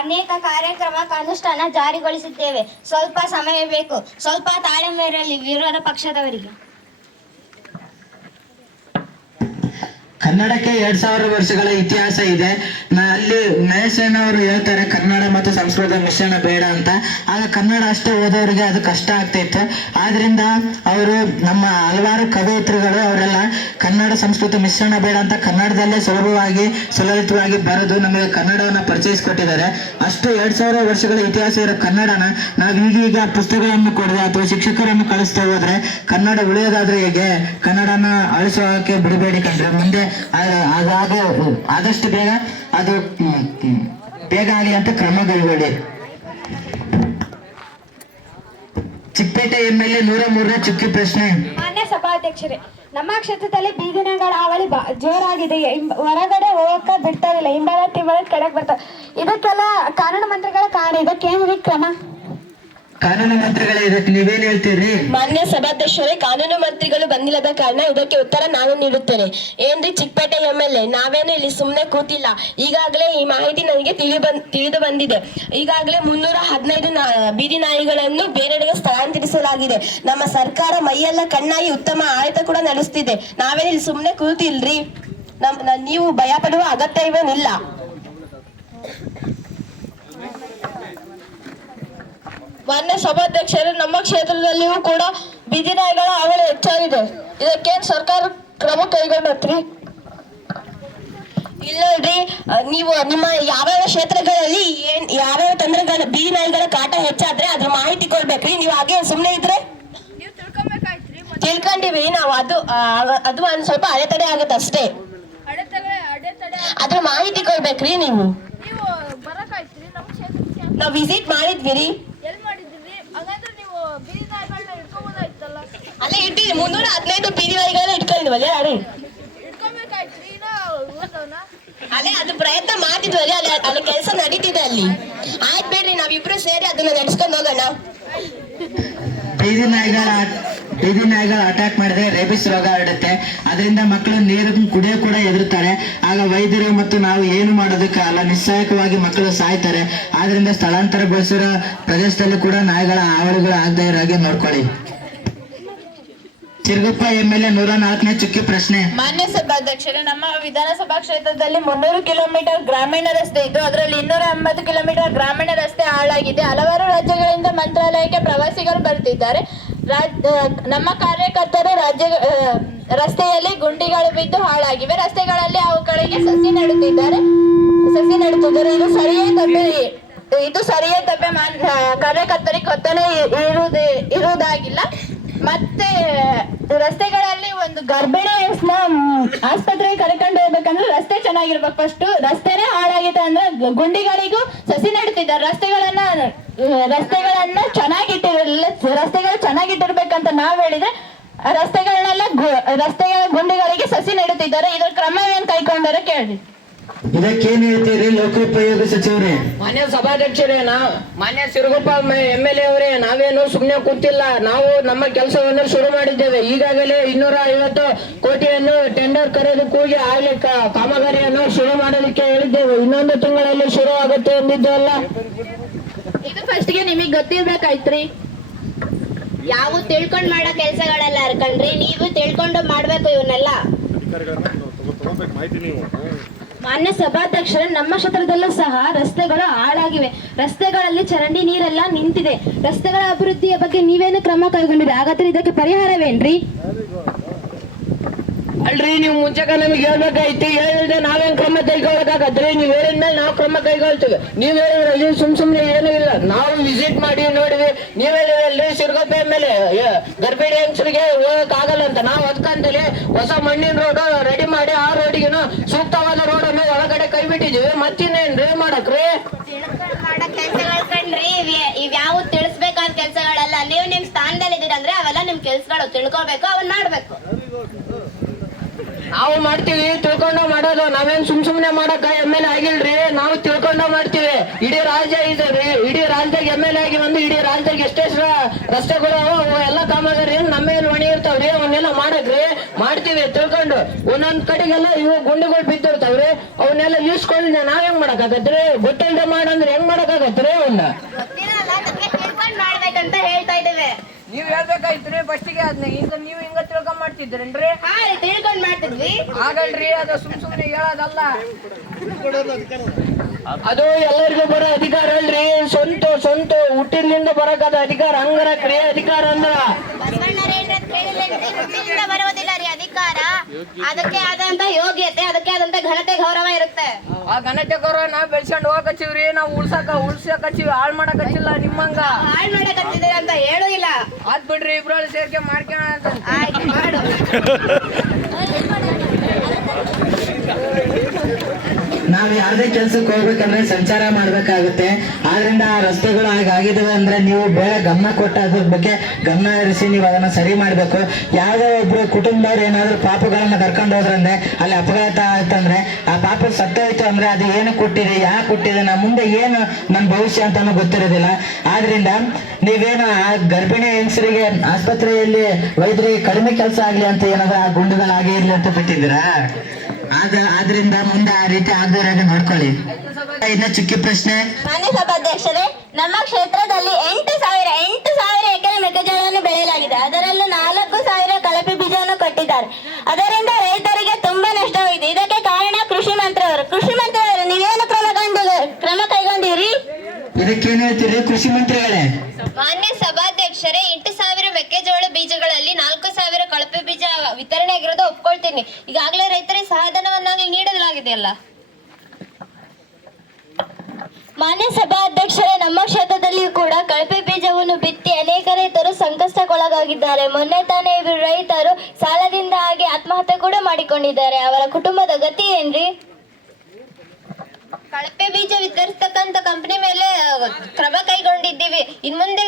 ಅನೇಕ ಕಾರ್ಯಕ್ರಮ ಅನುಷ್ಠಾನ ಜಾರಿಗೊಳಿಸಿದ್ದೇವೆ. ಸ್ವಲ್ಪ ಸಮಯ ಬೇಕು. ಸ್ವಲ್ಪ ತಾಳ್ಮೆ ಇರಲಿ ವಿರೋಧ ಪಕ್ಷದವರಿಗೆ. ಕನ್ನಡಕ್ಕೆ 2000 ವರ್ಷಗಳ ಇತಿಹಾಸ ಇದೆ. ಅಲ್ಲಿ ಮಹೇಶಣ್ಣ ಅವರು ಹೇಳ್ತಾರೆ ಕನ್ನಡ ಮತ್ತು ಸಂಸ್ಕೃತ ಮಿಶ್ರಣ ಬೇಡ ಅಂತ. ಆಗ ಕನ್ನಡ ಅಷ್ಟೇ ಓದೋರಿಗೆ ಅದು ಕಷ್ಟ ಆಗ್ತಿತ್ತು. ಆದ್ರಿಂದ ಅವರು ನಮ್ಮ ಹಲವಾರು ಕವಯಿತ್ರಿಗಳು ಅವರೆಲ್ಲ ಕನ್ನಡ ಸಂಸ್ಕೃತ ಮಿಶ್ರಣ ಬೇಡ ಅಂತ ಕನ್ನಡದಲ್ಲೇ ಸುಲಲಿತವಾಗಿ ಬರೆದು ನಮಗೆ ಕನ್ನಡವನ್ನು ಪರಿಚಯಿಸಿಕೊಟ್ಟಿದ್ದಾರೆ. ಅಷ್ಟು 2000 ವರ್ಷಗಳ ಇತಿಹಾಸ ಇರೋ ಕನ್ನಡನ ನಾವು ಈಗೀಗ ಪುಸ್ತಕಗಳನ್ನು ಕೊಡದೆ ಅಥವಾ ಶಿಕ್ಷಕರನ್ನು ಕಳಿಸ್ತಾ ಹೋದ್ರೆ ಕನ್ನಡ ಉಳಿಯೋದಾದ್ರೆ ಹೇಗೆ? ಕನ್ನಡನ ಅಳಿಸೋಕೆ ಬಿಡಬೇಡಿ ಕಂಡ್ರೆ. ಮುಂದೆ ಆದಷ್ಟು ಬೇಗ ಅದು ಬೇಗ ಆಗಲಿ ಅಂತ ಕ್ರಮ ಕೈಗೊಳ್ಳಿ. ಚಿಕ್ಕಪೇಟೆ MLA 103ನೇ ಚುಕ್ಕಿ ಪ್ರಶ್ನೆ. ಮಾನ್ಯ ಸಭಾಧ್ಯಕ್ಷರೇ, ನಮ್ಮ ಕ್ಷೇತ್ರದಲ್ಲಿ ಬೀದಿನಾಯಿಗಳ ಹಾವಳಿ ಜೋರಾಗಿದೆ. ಹೊರಗಡೆ ಹೋಗಕ್ಕೆ ಬಿಡ್ತಾ ಇಲ್ಲ. ಹಿಂಬಾಲ ತಿಂಬಳ ಕೆಳಗೆ ಬರ್ತಾರೆ. ಇದಕ್ಕೆಲ್ಲ ಕಾನೂನು ಮಂತ್ರಿಗಳ ಕಾರಣ. ಇದಕ್ಕೇನ್ರಿ ಕ್ರಮ? ಕಾನೂನು ಮಂತ್ರಿಗಳೇ, ಇದಕ್ಕೆ ನೀವೇನ್ ಹೇಳ್ತೀರಿ? ಮಾನ್ಯ ಸಭಾಧ್ಯಕ್ಷರೇ, ಕಾನೂನು ಮಂತ್ರಿಗಳು ಬಂದಿಲ್ಲದ ಕಾರಣ ಇದಕ್ಕೆ ಉತ್ತರ ನಾನು ನೀಡುತ್ತೇನೆ. ಏನ್ರಿ ಚಿಕ್ಕಪೇಟೆ MLA, ನಾವೇನು ಇಲ್ಲಿ ಸುಮ್ಮನೆ ಕೂತಿಲ್ಲ. ಈಗಾಗಲೇ ಈ ಮಾಹಿತಿ ನನಗೆ ತಿಳಿದು ಬಂದಿದೆ. ಈಗಾಗಲೇ 315 ಬೀದಿ ನಾಯಿಗಳನ್ನು ಬೇರೆಡೆಗೆ ಸ್ಥಳಾಂತರಿಸಲಾಗಿದೆ. ನಮ್ಮ ಸರ್ಕಾರ ಮೈಯೆಲ್ಲ ಕಣ್ಣಾಗಿ ಉತ್ತಮ ಆಡಳಿತ ಕೂಡ ನಡೆಸ್ತಿದೆ. ನಾವೇನು ಇಲ್ಲಿ ಸುಮ್ಮನೆ ಕೂತಿಲ್ರಿ. ನೀವು ಭಯ ಪಡುವ ಅಗತ್ಯವೇನಿಲ್ಲ. ಮಾನ್ಯ ಸಭಾಧ್ಯಕ್ಷರೇ, ನಮ್ಮ ಕ್ಷೇತ್ರದಲ್ಲಿಯೂ ಕೂಡ ಬೀದಿ ನಾಯಿಗಳ ಹಾವಳಿ ಹೆಚ್ಚಾಗಿದೆ. ಇದಕ್ಕೇನು ಸರ್ಕಾರ ಕ್ರಮ ಕೈಗೊಂಡತ್ರಿ? ಇಲ್ಲಲ್ರಿ, ನೀವು ನಿಮ್ಮ ಯಾವ್ಯಾವ ಕ್ಷೇತ್ರಗಳಲ್ಲಿ ಯಾವ್ಯಾವ ತಂತ್ರಗಳ ಬೀದಿ ನಾಯಿಗಳ ಕಾಟ ಹೆಚ್ಚಾದ್ರೆ ಅದ್ರ ಮಾಹಿತಿ ಕೊಡ್ಬೇಕ್ರಿ. ನೀವು ಹಾಗೆ ಸುಮ್ಮನೆ ಇದ್ರೆ ತಿಳ್ಕೊಂಡಿವಿ ನಾವು. ಅದು ಒಂದ್ ಸ್ವಲ್ಪ ಅಡೆತಡೆ ಆಗುತ್ತೆ ಅಷ್ಟೇ. ಅದ್ರ ಮಾಹಿತಿ ಕೊಡ್ಬೇಕ್ರಿ ನೀವು. ನಾವ್ ವಿಸಿಟ್ ಮಾಡಿದ್ವಿ. ಅಲ್ಲೇ ಇಟ್ಟಿದ್ವಿ 315 ಬೀದಿ ನಾಯಿಗಳನ್ನ ಇಟ್ಕೊಂಡಿದ್ವಲ್ಲ ಯಾರು? ಅಲ್ಲೇ ಅದು ಪ್ರಯತ್ನ ಮಾಡ್ತಿದ್ವಲ್ಲಿ, ಅಲ್ಲಿ ಕೆಲಸ ನಡೀತಿದೆ ಅಲ್ಲಿ. ಆಯ್ತು ಬೇಡ್ರಿ, ನಾವಿಬ್ರು ಸೇರಿ ಅದನ್ನ ನಡೆಸ್ಕೊಂಡು ಹೋಗೋಣ. ಬೀದಿ ನಾಯಿಗಳ ಅಟ್ಯಾಕ್ ಮಾಡಿದ್ರೆ ರೇಬಿಸ್ ರೋಗ ಹರಡುತ್ತೆ. ಅದರಿಂದ ಮಕ್ಕಳು ನೀರು ಕುಡಿಯೋ ಕೂಡ ಹೆದರ್ತಾರೆ. ಆಗ ವೈದ್ಯರು ಮತ್ತು ನಾವು ಏನು ಮಾಡೋದಕ್ಕಾಗಲ್ಲ, ನಿಸ್ಸಹಾಯಕವಾಗಿ ಮಕ್ಕಳು ಸಾಯ್ತಾರೆ. ಆದ್ರಿಂದ ಸ್ಥಳಾಂತರಗೊಳಿಸಿರೋ ಪ್ರದೇಶದಲ್ಲಿ ಕೂಡ ನಾಯಿಗಳ ಹಾವಳಿಗಳು ಆಗದೆ ಇರೋ ಹಾಗೆ ನೋಡ್ಕೊಳ್ಳಿ. ಚಿರಗುಪ್ಪ MLA 104ನೇ ಚುಕ್ಕಿ ಪ್ರಶ್ನೆ. ಮಾನ್ಯ ಸಭಾಧ್ಯಕ್ಷರೇ, ನಮ್ಮ ವಿಧಾನಸಭಾ ಕ್ಷೇತ್ರದಲ್ಲಿ 300 ಕಿಲೋಮೀಟರ್ ಗ್ರಾಮೀಣ ರಸ್ತೆ ಇದ್ದು ಅದರಲ್ಲಿ 280 ಕಿಲೋಮೀಟರ್ ಗ್ರಾಮೀಣ ರಸ್ತೆ ಹಾಳಾಗಿದೆ. ಹಲವಾರು ರಾಜ್ಯಗಳಿಂದ ಮಂತ್ರಾಲಯಕ್ಕೆ ಪ್ರವಾಸಿಗರು ಬರ್ತಿದ್ದಾರೆ. ನಮ್ಮ ಕಾರ್ಯಕರ್ತರು ರಸ್ತೆಯಲ್ಲಿ ಗುಂಡಿಗಳು ಬಿದ್ದು ಹಾಳಾಗಿವೆ. ರಸ್ತೆಗಳಲ್ಲಿ ಅವುಗಳಿಗೆ ಸಸಿ ನೆಡುತ್ತಿದ್ದಾರೆ. ಇದು ಸರಿಯೇ ತಪ್ಪೆ ಕಾರ್ಯಕರ್ತರಿಗೆ ಗೊತ್ತನೇ ಇರುವುದಾಗಿಲ್ಲ. ಮತ್ತೆ ರಸ್ತೆಗಳಲ್ಲಿ ಒಂದು ಗರ್ಭಿಣಿ ಆಸ್ಪತ್ರೆಗೆ ಕರ್ಕೊಂಡು ಹೋಗ್ಬೇಕಂದ್ರೆ ರಸ್ತೆ ಚೆನ್ನಾಗಿರ್ಬೇಕು. ಫಸ್ಟ್ ರಸ್ತೆನೇ ಹಾಳಾಗಿದೆ ಅಂದ್ರೆ ಗುಂಡಿಗಳಿಗೂ ಸಸಿ ನೆಡುತ್ತಿದ್ದಾರೆ. ರಸ್ತೆಗಳನ್ನ ರಸ್ತೆಗಳು ಚೆನ್ನಾಗಿಟ್ಟಿರ್ಬೇಕಂತ ನಾವ್ ಹೇಳಿದ್ರೆ ರಸ್ತೆಗಳ ಗುಂಡಿಗಳಿಗೆ ಸಸಿ ನೆಡುತ್ತಿದ್ದಾರೆ. ಇದ್ರ ಕ್ರಮ ಏನ್ ಕೈಗೊಂಡಾರ ಕೇಳಿ. ಇದಕ್ಕೇನ್ ಹೇಳ್ತೀರಿ ಲೋಕೋಪಯೋಗಿ ಸಚಿವರೇ? ಮಾನ್ಯ ಸಭಾಧ್ಯಕ್ಷರೇ, ಮಾನ್ಯ ಸಿರುಗುಪ್ಪ MLA ಅವರೇ, ನಾವೇನು ಸುಮ್ಮನೆ ಕೂತಿಲ್ಲ. ನಾವು ನಮ್ಮ ಕೆಲಸವನ್ನು ಶುರು ಮಾಡಿದ್ದೇವೆ. ಈಗಾಗಲೇ 250 ಕೋಟಿಯನ್ನು ಟೆಂಡರ್ ಕರೆದು ಕೂಗಿ ಆಗ್ಲೇ ಕಾಮಗಾರಿಯನ್ನು ಶುರು ಮಾಡಲಿಕ್ಕೆ ಹೇಳಿದ್ದೇವೆ. 1 ತಿಂಗಳಲ್ಲಿ ಶುರು ಆಗುತ್ತೆ ಎಂದಿದ್ದಲ್ಲ. ಇದು ಫಸ್ಟ್ಗೆ ನಿಮಗ್ ಗೊತ್ತಿರ್ಬೇಕಾಯ್ತ್ರಿ. ಯಾವ ತಿಳ್ಕೊಂಡ್ ಮಾಡೋ ಕೆಲ್ಸಗಳೆಲ್ಲ ಅರ್ಕಂಡ್ರಿ. ನೀವು ತಿಳ್ಕೊಂಡು ಮಾಡ್ಬೇಕು ಇವನ್ನೆಲ್ಲ. ಮಾನ್ಯ ಸಭಾಧ್ಯಕ್ಷರೇ, ನಮ್ಮ ಕ್ಷೇತ್ರದಲ್ಲೂ ಸಹ ರಸ್ತೆಗಳು ಹಾಳಾಗಿವೆ. ರಸ್ತೆಗಳಲ್ಲಿ ಚರಂಡಿ ನೀರೆಲ್ಲ ನಿಂತಿದೆ. ರಸ್ತೆಗಳ ಅಭಿವೃದ್ಧಿಯ ಬಗ್ಗೆ ನೀವೇನು ಕ್ರಮ ಕೈಗೊಂಡಿದೆ? ಹಾಗಾದ್ರೆ ಇದಕ್ಕೆ ಪರಿಹಾರವೇನ್ರಿ? ಅಲ್ರಿ, ನೀವು ಮುಂಚೆ ನಮಗೆ ಹೇಳ್ಬೇಕಾಯ್ತು. ಹೇಳಿದ್ರೆ ನಾವೇನ್ ಕ್ರಮ ಕೈಗೊಳ್ಳಕಾಗತ್ರಿ? ನೀವ್ ಹೇಳಿದ್ಮೇಲೆ ನಾವು ಕ್ರಮ ಕೈಗೊಳ್ತೀವಿ. ನೀವ್ ಹೇಳಿದ್ರಲ್ಲಿ ಸುಮ್ನೆ ಏನೂ ಇಲ್ಲ. ನಾವು ವಿಸಿಟ್ ಮಾಡಿ ನೋಡಿವಿ. ನೀವ್ ಹೇಳಿದ್ರಲ್ಲಿ ಸಿರುಗುಪ್ಪೆ ಮೇಲೆ ಗರ್ಭಿಣಿ ಹೆಂಗಸರಿಗೆ ಹೋಗಕ್ ಆಗಲ್ಲ ಅಂತ. ನಾವು ಅದಕ್ಕಂತೇಳಿ ಹೊಸ ಮಣ್ಣಿನ ರೋಡ್ ರೆಡಿ ಮಾಡಿ ಆ ರೋಡಿಗೆ ಸೂಕ್ತವಾದ ರೋಡ್ ಅನ್ನು ಒಳಗಡೆ ಕೈ ಬಿಟ್ಟಿದೀವಿ. ಮತ್ತಿನ್ನೇನ್ರಿ ಮಾಡಕ್ರಿ? ಮಾಡಕ್ ಕೆಲ್ಸಗಳು ಕಣ್ರಿ, ಇವ್ಯಾವು ತಿಳಿಸ್ಬೇಕಾದ ಕೆಲ್ಸಗಳಲ್ಲ. ನೀವು ನಿಮ್ ಸ್ಥಾನದಲ್ಲಿ ಇದೀರಂದ್ರೆ ಅವೆಲ್ಲ ನಿಮ್ ಕೆಲ್ಸಗಳು, ತಿಳ್ಕೊಬೇಕು, ಅವನ್ ಮಾಡ್ಬೇಕು. ನಾವು ಮಾಡ್ತೀವಿ, ತಿಳ್ಕೊಂಡು ಮಾಡೋದು. ನಾವೇನ್ ಸುಮ್ನೆ ಮಾಡಕ MLA ಆಗಿಲ್ರಿ. ನಾವು ತಿಳ್ಕೊಂಡು ಮಾಡ್ತೀವಿ. ಇಡೀ ರಾಜ್ಯ ಇದೆ ರೀ. ಇಡೀ ರಾಜ್ಯದಾಗ MLA ಆಗಿ ಒಂದು ಇಡೀ ರಾಜ್ಯದಾಗ ಎಷ್ಟೆಷ್ಟು ರಸ್ತೆಗಳು ಎಲ್ಲ ಕಾಮಗಾರಿ ನಮ್ಮ ಮೇಲೆ ಹೊಣೆ ಇರ್ತಾವ್ರಿ. ಅವನ್ನೆಲ್ಲ ಮಾಡಕ್ರಿ ಮಾಡ್ತೀವಿ ತಿಳ್ಕೊಂಡು. ಒಂದೊಂದ್ ಕಡೆಗೆಲ್ಲ ಇವು ಗುಂಡಿಗಳು ಬಿದ್ದಿರ್ತಾವ್ರಿ. ಅವನ್ನೆಲ್ಲ ಇಳಿಸ್ಕೊಂಡು ನಾವ್ ಹೆಂಗ್ ಮಾಡಕ್ಕಾಗತ್ರಿ? ಗೊತ್ತಿಲ್ಲದೆ ಮಾಡಂದ್ರೆ ಹೆಂಗ್ ಮಾಡಕ್ಕಾಗತ್ರಿ? ಅವನ್ನ ತಿಳ್ಕೊಂಡ್ ಮಾಡ್ಬೇಕಂತ ಹೇಳ್ತಾ ಇದ್ದೇವೆ. ನೀವ್ ಹೇಳ್ಬೇಕಾಯ್ತ್ರಿ ಫಸ್ಟಿಗೆ. ಅದ್ನ ಈಗ ನೀವು ಹಿಂಗ ತಿಳ್ಕೊಂಡ್ ಮಾಡ್ತಿದ್ರೇನ್ರಿ? ತಿಳ್ಕೊಂಡ್ ಮಾಡ್ತಿದ್ವಿ. ಆಗಲ್ರಿ, ಅದು ಸುಮ್ನೆ ಹೇಳೋದಲ್ಲ. ಅದು ಎಲ್ಲರಿಗೂ ಬರೋ ಅಧಿಕಾರ ಅಲ್ರಿ. ಸ್ವಂತ ಹುಟ್ಟಿನಿಂದ ಬರಕಾದ ಅಧಿಕಾರ. ಹಂಗರಕ್ರಿ ಅಧಿಕಾರ ಅಂದ್ರ ಬರೋದಿಲ್ಲ ರೀ ಅಧಿಕಾರ. ಅದಕ್ಕೆ ಆದಂತ ಯೋಗ್ಯತೆ, ಅದಕ್ಕೆ ಆದಂತ ಘನತೆ, ಗೌರವ ಇರುತ್ತೆ. ಆ ಘನತೆ ಗೌರವ ನಾವ್ ಬೆಳ್ಸ್ಕೊಂಡ್ ಹೋಗಕಚ್ಚಿವ್ರಿ. ನಾವು ಉಳ್ಸಕಚ್ಚಿವಿ, ಹಾಳ್ ಮಾಡಕಚ್ಚಿಲ್ಲ. ನಿಮ್ಮಂಗ ಹಾಳ್ ಮಾಡಕತ್ತಿದ್ದೀರಿ ಅಂತ ಹೇಳು ಇಲ್ಲ. ಆದ್ ಬಿಡ್ರಿ, ಇಬ್ರಲ್ಲಿ ಸೇರ್ಕೆ ಮಾಡ್ಕೋಣ ಅಂತ. ಆಯ್ತು, ಮಾಡು. ನಾವ್ ಯಾವ್ದೇ ಕೆಲ್ಸಕ್ಕೆ ಹೋಗ್ಬೇಕಂದ್ರೆ ಸಂಚಾರ ಮಾಡ್ಬೇಕಾಗುತ್ತೆ. ಆದ್ರಿಂದ ಆ ರಸ್ತೆಗಳು ಹಾಗಾಗಿದ್ದಾವೆ ಅಂದ್ರೆ ನೀವು ಬೇರೆ ಗಮನ ಕೊಟ್ಟು ಅದ್ರ ಬಗ್ಗೆ ಗಮನ ಹರಿಸಿ ನೀವು ಅದನ್ನ ಸರಿ ಮಾಡ್ಬೇಕು. ಯಾವ್ದೋ ಒಬ್ರು ಕುಟುಂಬದವ್ರು ಏನಾದ್ರು ಪಾಪಗಳನ್ನ ಕರ್ಕೊಂಡು ಹೋದ್ರಂದ್ರೆ ಅಲ್ಲಿ ಅಪಘಾತ ಆಯ್ತಂದ್ರೆ ಆ ಪಾಪ ಸತ್ತೋಯ್ತು ಅಂದ್ರೆ ಅದು ಏನು ಕೊಟ್ಟಿದೆ, ಯಾಕೆ ಕೊಟ್ಟಿದೆ, ನಮ್ಮ ಮುಂದೆ ಏನು ನನ್ನ ಭವಿಷ್ಯ ಅಂತಾನು ಗೊತ್ತಿರೋದಿಲ್ಲ. ಆದ್ರಿಂದ ನೀವೇನು ಆ ಗರ್ಭಿಣಿ ಹೆಂಗಸರಿಗೆ ಆಸ್ಪತ್ರೆಯಲ್ಲಿ ವೈದ್ಯರಿಗೆ ಕಡಿಮೆ ಕೆಲಸ ಆಗ್ಲಿ ಅಂತ ಏನಾದ್ರು ಆ ಗುಂಡುಗಳಾಗೇ ಇರ್ಲಿ ಅಂತ ಬಿಟ್ಟಿದ್ದೀರಾ? ಆದ್ರಿಂದ ಮುಂದೆ ಆ ರೀತಿ ಆಗದಿರಾಗ ನೋಡ್ಕೊಳ್ಳಿ. ಇನ್ನ ಚಿಕ್ಕ ಪ್ರಶ್ನೆ. ಮಾನ್ಯ ಸಭಾಧ್ಯಕ್ಷರೇ, ನಮ್ಮ ಕ್ಷೇತ್ರದಲ್ಲಿ 8,000 ಎಕರೆ ಮೆಕ್ಕೆಜೋಳವನ್ನು ಬೆಳೆಯಲಾಗಿದೆ. ಅದರಲ್ಲೂ 4,000 ಕಳಪೆ ಬೀಜವನ್ನು ಕೊಟ್ಟಿದ್ದಾರೆ. ಅದರಿಂದ ರೈತರಿಗೆ ತುಂಬಾ ನಷ್ಟವಾಗಿದೆ. ಇದಕ್ಕೆ ಕಾರಣ ಕೃಷಿ ಮಂತ್ರಿಯವರು. ನೀವೇನು ಕ್ರಮ ಕೈಗೊಂಡಿರಿ? ಇದಕ್ಕೇನ್ ಹೇಳ್ತೀರಿ ಕೃಷಿ ಮಂತ್ರಿಗಳೇ? ಮಾನ್ಯ ಸಭಾಧ್ಯಕ್ಷರೇ, 8,000 ಮೆಕ್ಕೆಜೋಳ ಬೀಜಗಳಲ್ಲಿ 4,000 ಕಳಪೆ ಬೀಜ ವಿತರಣೆ ಆಗಿರೋದು ಒಪ್ಕೊಳ್ತೀನಿ. ಈಗಾಗಲೇ ರೈತರಿಗೆ ಸಹಾಯಧನವನ್ನಾಗಲಿ ನೀಡಲಾಗಿದೆಯಲ್ಲ. ಮಾನ್ಯ ಸಭಾಧ್ಯಕ್ಷರೇ, ನಮ್ಮ ಕ್ಷೇತ್ರದಲ್ಲಿಯೂ ಕೂಡ ಕಳಪೆ ಬೀಜವನ್ನು ಬಿತ್ತಿ ಅನೇಕ ರೈತರು ಸಂಕಷ್ಟಕ್ಕೊಳಗಾಗಿದ್ದಾರೆ. ಮೊನ್ನೆ ತಾನೇ ರೈತರು ಸಾಲದಿಂದ ಆಗಿ ಆತ್ಮಹತ್ಯೆ ಕೂಡ ಮಾಡಿಕೊಂಡಿದ್ದಾರೆ. ಅವರ ಕುಟುಂಬದ ಗತಿ ಏನ್ರಿ? ಕಳಪೆ ಬೀಜ ವಿತರಿಸ್ತಕ್ಕಂತ ಕಂಪನಿ ಮೇಲೆ ಕ್ರಮ ಕೈಗೊಂಡಿದ್ದೀವಿ. ಇನ್ ಮುಂದೆ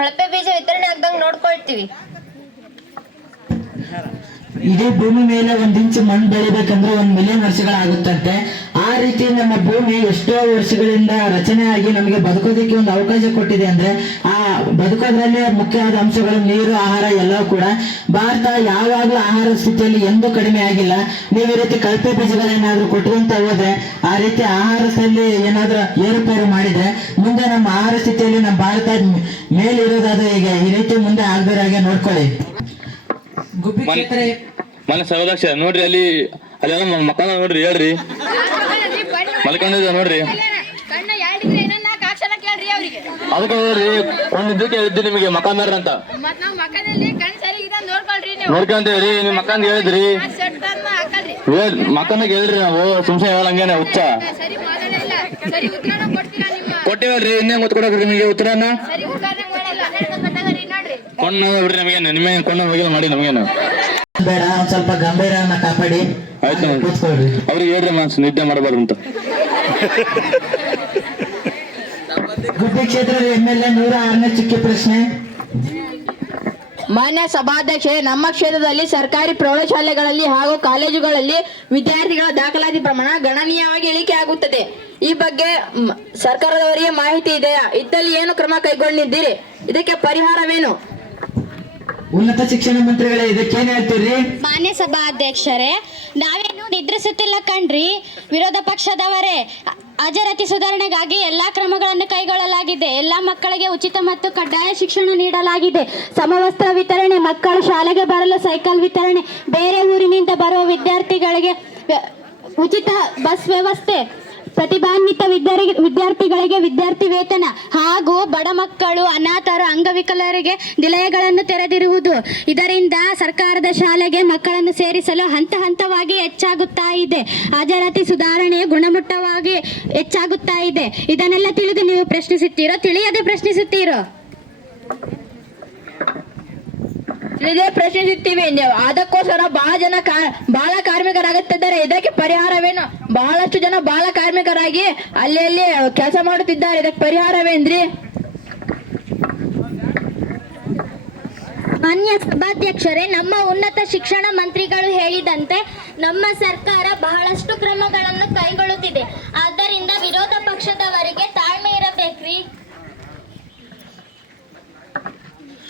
ಕಳಪೆ ಬೀಜ ವಿತರಣೆ ಆಗ್ದಂಗ್ ನೋಡ್ಕೊಳ್ತೀವಿ. ಇಡೀ ಭೂಮಿ ಮೇಲೆ 1 ಇಂಚು ಮಣ್ಣು ಬೆಳಿಬೇಕಂದ್ರೆ 1 ಮಿಲಿಯನ್ ವರ್ಷಗಳಾಗುತ್ತಂತೆ. ಆ ರೀತಿ ನಮ್ಮ ಭೂಮಿ ಎಷ್ಟೋ ವರ್ಷಗಳಿಂದ ರಚನೆ ಆಗಿ ನಮಗೆ ಬದುಕೋದಕ್ಕೆ ಒಂದು ಅವಕಾಶ ಕೊಟ್ಟಿದೆ. ಅಂದ್ರೆ ಆ ಬದುಕೋದ್ರಲ್ಲಿ ಮುಖ್ಯವಾದ ಅಂಶಗಳು ನೀರು, ಆಹಾರ ಎಲ್ಲವೂ ಕೂಡ. ಭಾರತ ಯಾವಾಗ್ಲೂ ಆಹಾರ ಸ್ಥಿತಿಯಲ್ಲಿ ಎಂದೂ ಕಡಿಮೆ ಆಗಿಲ್ಲ. ನೀವು ಈ ರೀತಿ ಕಳಪೆ ಬೀಜಗಳೇನಾದ್ರೂ ಕೊಟ್ಟುವಂತ ಹೋದ್ರೆ, ಆ ರೀತಿ ಆಹಾರದಲ್ಲಿ ಏನಾದ್ರೂ ಏರುಪೇರು ಮಾಡಿದ್ರೆ ಮುಂದೆ ನಮ್ಮ ಆಹಾರ ಸ್ಥಿತಿಯಲ್ಲಿ ನಮ್ಮ ಭಾರತ ಮೇಲಿರೋದಾದ್ರೆ ಈಗ ಈ ರೀತಿ ಮುಂದೆ ಆಗದಿರಾಗೆ ನೋಡ್ಕೊಳ್ಳಿ. ಮನೆ ಸಭಾಧ್ಯಕ್ಷ ನೋಡ್ರಿ, ಅಲ್ಲೆಲ್ಲ ಮಕ್ಕಳ ನೋಡ್ರಿ, ಹೇಳ್ರಿ ಮಲ್ಕೊಂಡಿದ್ದ ನೋಡ್ರಿ. ಅದಕ್ಕೆ ನೋಡ್ರಿ, ಒಂದಿದ್ದಕ್ಕೆ ಹೇಳಿದ್ರಿ ನಿಮಗೆ ಮಕ್ಕಂದಾರ ಅಂತ ನೋಡ್ಕೊಂತೇವ್ರಿ. ನಿಮ್ ಮಕ್ಕಂದ್ ಹೇಳಿದ್ರಿ, ಮಕ್ಕಂದಾಗ ಹೇಳ್ರಿ. ನಾವು ಸುಮ್ನೆ ಹೇಳಂಗೇನೆ ಹುಚ್ಚ ಕೊಟ್ಟೇವಲ್ರಿ. ಇನ್ನೇ ಗೊತ್ಕೊಡಕ್ರಿ ನಿಮಗೆ ಉತ್ತರನ ಕೊಂಡು ಬಿಡ್ರಿ. ನಮಗೇನು ನಿಮಗೆ ಕೊಂಡು ಹೋಗಿಲ್ಲ ಮಾಡಿ ನಮಗೇನು ಬೇಡ. ಒಂದ್ ಸ್ವಲ್ಪ ಗಂಭೀರನ್ನ ಕಾಪಾಡಿ. ಆಯ್ತು ಕೂತ್ಕೊಳ್ರಿ. ಅವ್ರಿಗೆ ಹೇಳ್ರಿ ನಿದ್ದೆ ಮಾಡಬಾರ್ದು ಅಂತ. ಗುಬ್ಬಿ ಕ್ಷೇತ್ರದ MLA 106ನೇ ಚಿಕ್ಕ ಪ್ರಶ್ನೆ. ಮಾನ್ಯ ಸಭಾಧ್ಯಕ್ಷೆ, ನಮ್ಮ ಕ್ಷೇತ್ರದಲ್ಲಿ ಸರ್ಕಾರಿ ಪ್ರೌಢಶಾಲೆಗಳಲ್ಲಿ ಹಾಗೂ ಕಾಲೇಜುಗಳಲ್ಲಿ ವಿದ್ಯಾರ್ಥಿಗಳ ದಾಖಲಾತಿ ಪ್ರಮಾಣ ಗಣನೀಯವಾಗಿ ಇಳಿಕೆ ಆಗುತ್ತದೆ. ಈ ಬಗ್ಗೆ ಸರ್ಕಾರದವರಿಗೆ ಮಾಹಿತಿ ಇದೆಯಾ? ಇದ್ದಲ್ಲಿ ಏನು ಕ್ರಮ ಕೈಗೊಂಡಿದ್ದೀರಿ? ಇದಕ್ಕೆ ಪರಿಹಾರವೇನು? ಉನ್ನತ ಶಿಕ್ಷಣ ಮಂತ್ರಿಗಳೇ, ಇದಕ್ಕೇನ್ ಹೇಳ್ತೀರಿ? ಮಾನ್ಯ ಸಭಾಧ್ಯಕ್ಷರೇ, ನಾವೇನು ನಿದ್ರಿಸುತ್ತಿಲ್ಲ ಕಣ್ರಿ. ವಿರೋಧ ಪಕ್ಷದವರೇ, ಹಾಜರಾತಿ ಸುಧಾರಣೆಗಾಗಿ ಎಲ್ಲಾ ಕ್ರಮಗಳನ್ನು ಕೈಗೊಳ್ಳಲಾಗಿದೆ. ಎಲ್ಲಾ ಮಕ್ಕಳಿಗೆ ಉಚಿತ ಮತ್ತು ಕಡ್ಡಾಯ ಶಿಕ್ಷಣ ನೀಡಲಾಗಿದೆ. ಸಮವಸ್ತ್ರ ವಿತರಣೆ, ಮಕ್ಕಳು ಶಾಲೆಗೆ ಬರಲು ಸೈಕಲ್ ವಿತರಣೆ, ಬೇರೆ ಊರಿನಿಂದ ಬರುವ ವಿದ್ಯಾರ್ಥಿಗಳಿಗೆ ಉಚಿತ ಬಸ್ ವ್ಯವಸ್ಥೆ, ಪ್ರತಿಭಾನ್ವಿತ ವಿದ್ಯಾರ್ಥಿಗಳಿಗೆ ವಿದ್ಯಾರ್ಥಿ ವೇತನ ಹಾಗೂ ಬಡ ಮಕ್ಕಳು, ಅನಾಥರು, ಅಂಗವಿಕಲರಿಗೆ ನಿಲಯಗಳನ್ನು ತೆರೆದಿರುವುದು. ಇದರಿಂದ ಸರ್ಕಾರದ ಶಾಲೆಗೆ ಮಕ್ಕಳನ್ನು ಸೇರಿಸಲು ಹಂತ ಹಂತವಾಗಿ ಹೆಚ್ಚಾಗುತ್ತಾ ಇದೆ. ಹಾಜರಾತಿ ಸುಧಾರಣೆ ಗುಣಮಟ್ಟವಾಗಿ ಹೆಚ್ಚಾಗುತ್ತಾ ಇದೆ. ಇದನ್ನೆಲ್ಲ ತಿಳಿದು ನೀವು ಪ್ರಶ್ನಿಸುತ್ತೀರೋ, ತಿಳಿಯದೆ ಪ್ರಶ್ನಿಸುತ್ತೀರೋ? ತಿಳಿದೇ ಪ್ರಶ್ನಿಸುತ್ತೀವಿ. ಅದಕ್ಕೋಸ್ಕರ ಬಾಲ ಕಾರ್ಮಿಕರಾಗುತ್ತಿದ್ದಾರೆ. ಇದಕ್ಕೆ ಪರಿಹಾರವೇನು? ಬಹಳಷ್ಟು ಜನ ಬಾಲ ಕಾರ್ಮಿಕರಾಗಿ ಅಲ್ಲಿ ಕೆಲಸ ಮಾಡುತ್ತಿದ್ದಾರೆ. ಇದಕ್ಕೆ ಪರಿಹಾರವೇನ್ರಿ? ಮಾನ್ಯ ಸಭಾಧ್ಯಕ್ಷರೇ, ನಮ್ಮ ಉನ್ನತ ಶಿಕ್ಷಣ ಮಂತ್ರಿಗಳು ಹೇಳಿದಂತೆ ನಮ್ಮ ಸರ್ಕಾರ ಬಹಳಷ್ಟು ಕ್ರಮಗಳನ್ನು ಕೈಗೊಳ್ಳುತ್ತಿದೆ. ಆದ್ದರಿಂದ ವಿರೋಧ ಪಕ್ಷದವರಿಗೆ ತಾಳ್ಮೆ ಇರಬೇಕ್ರಿ.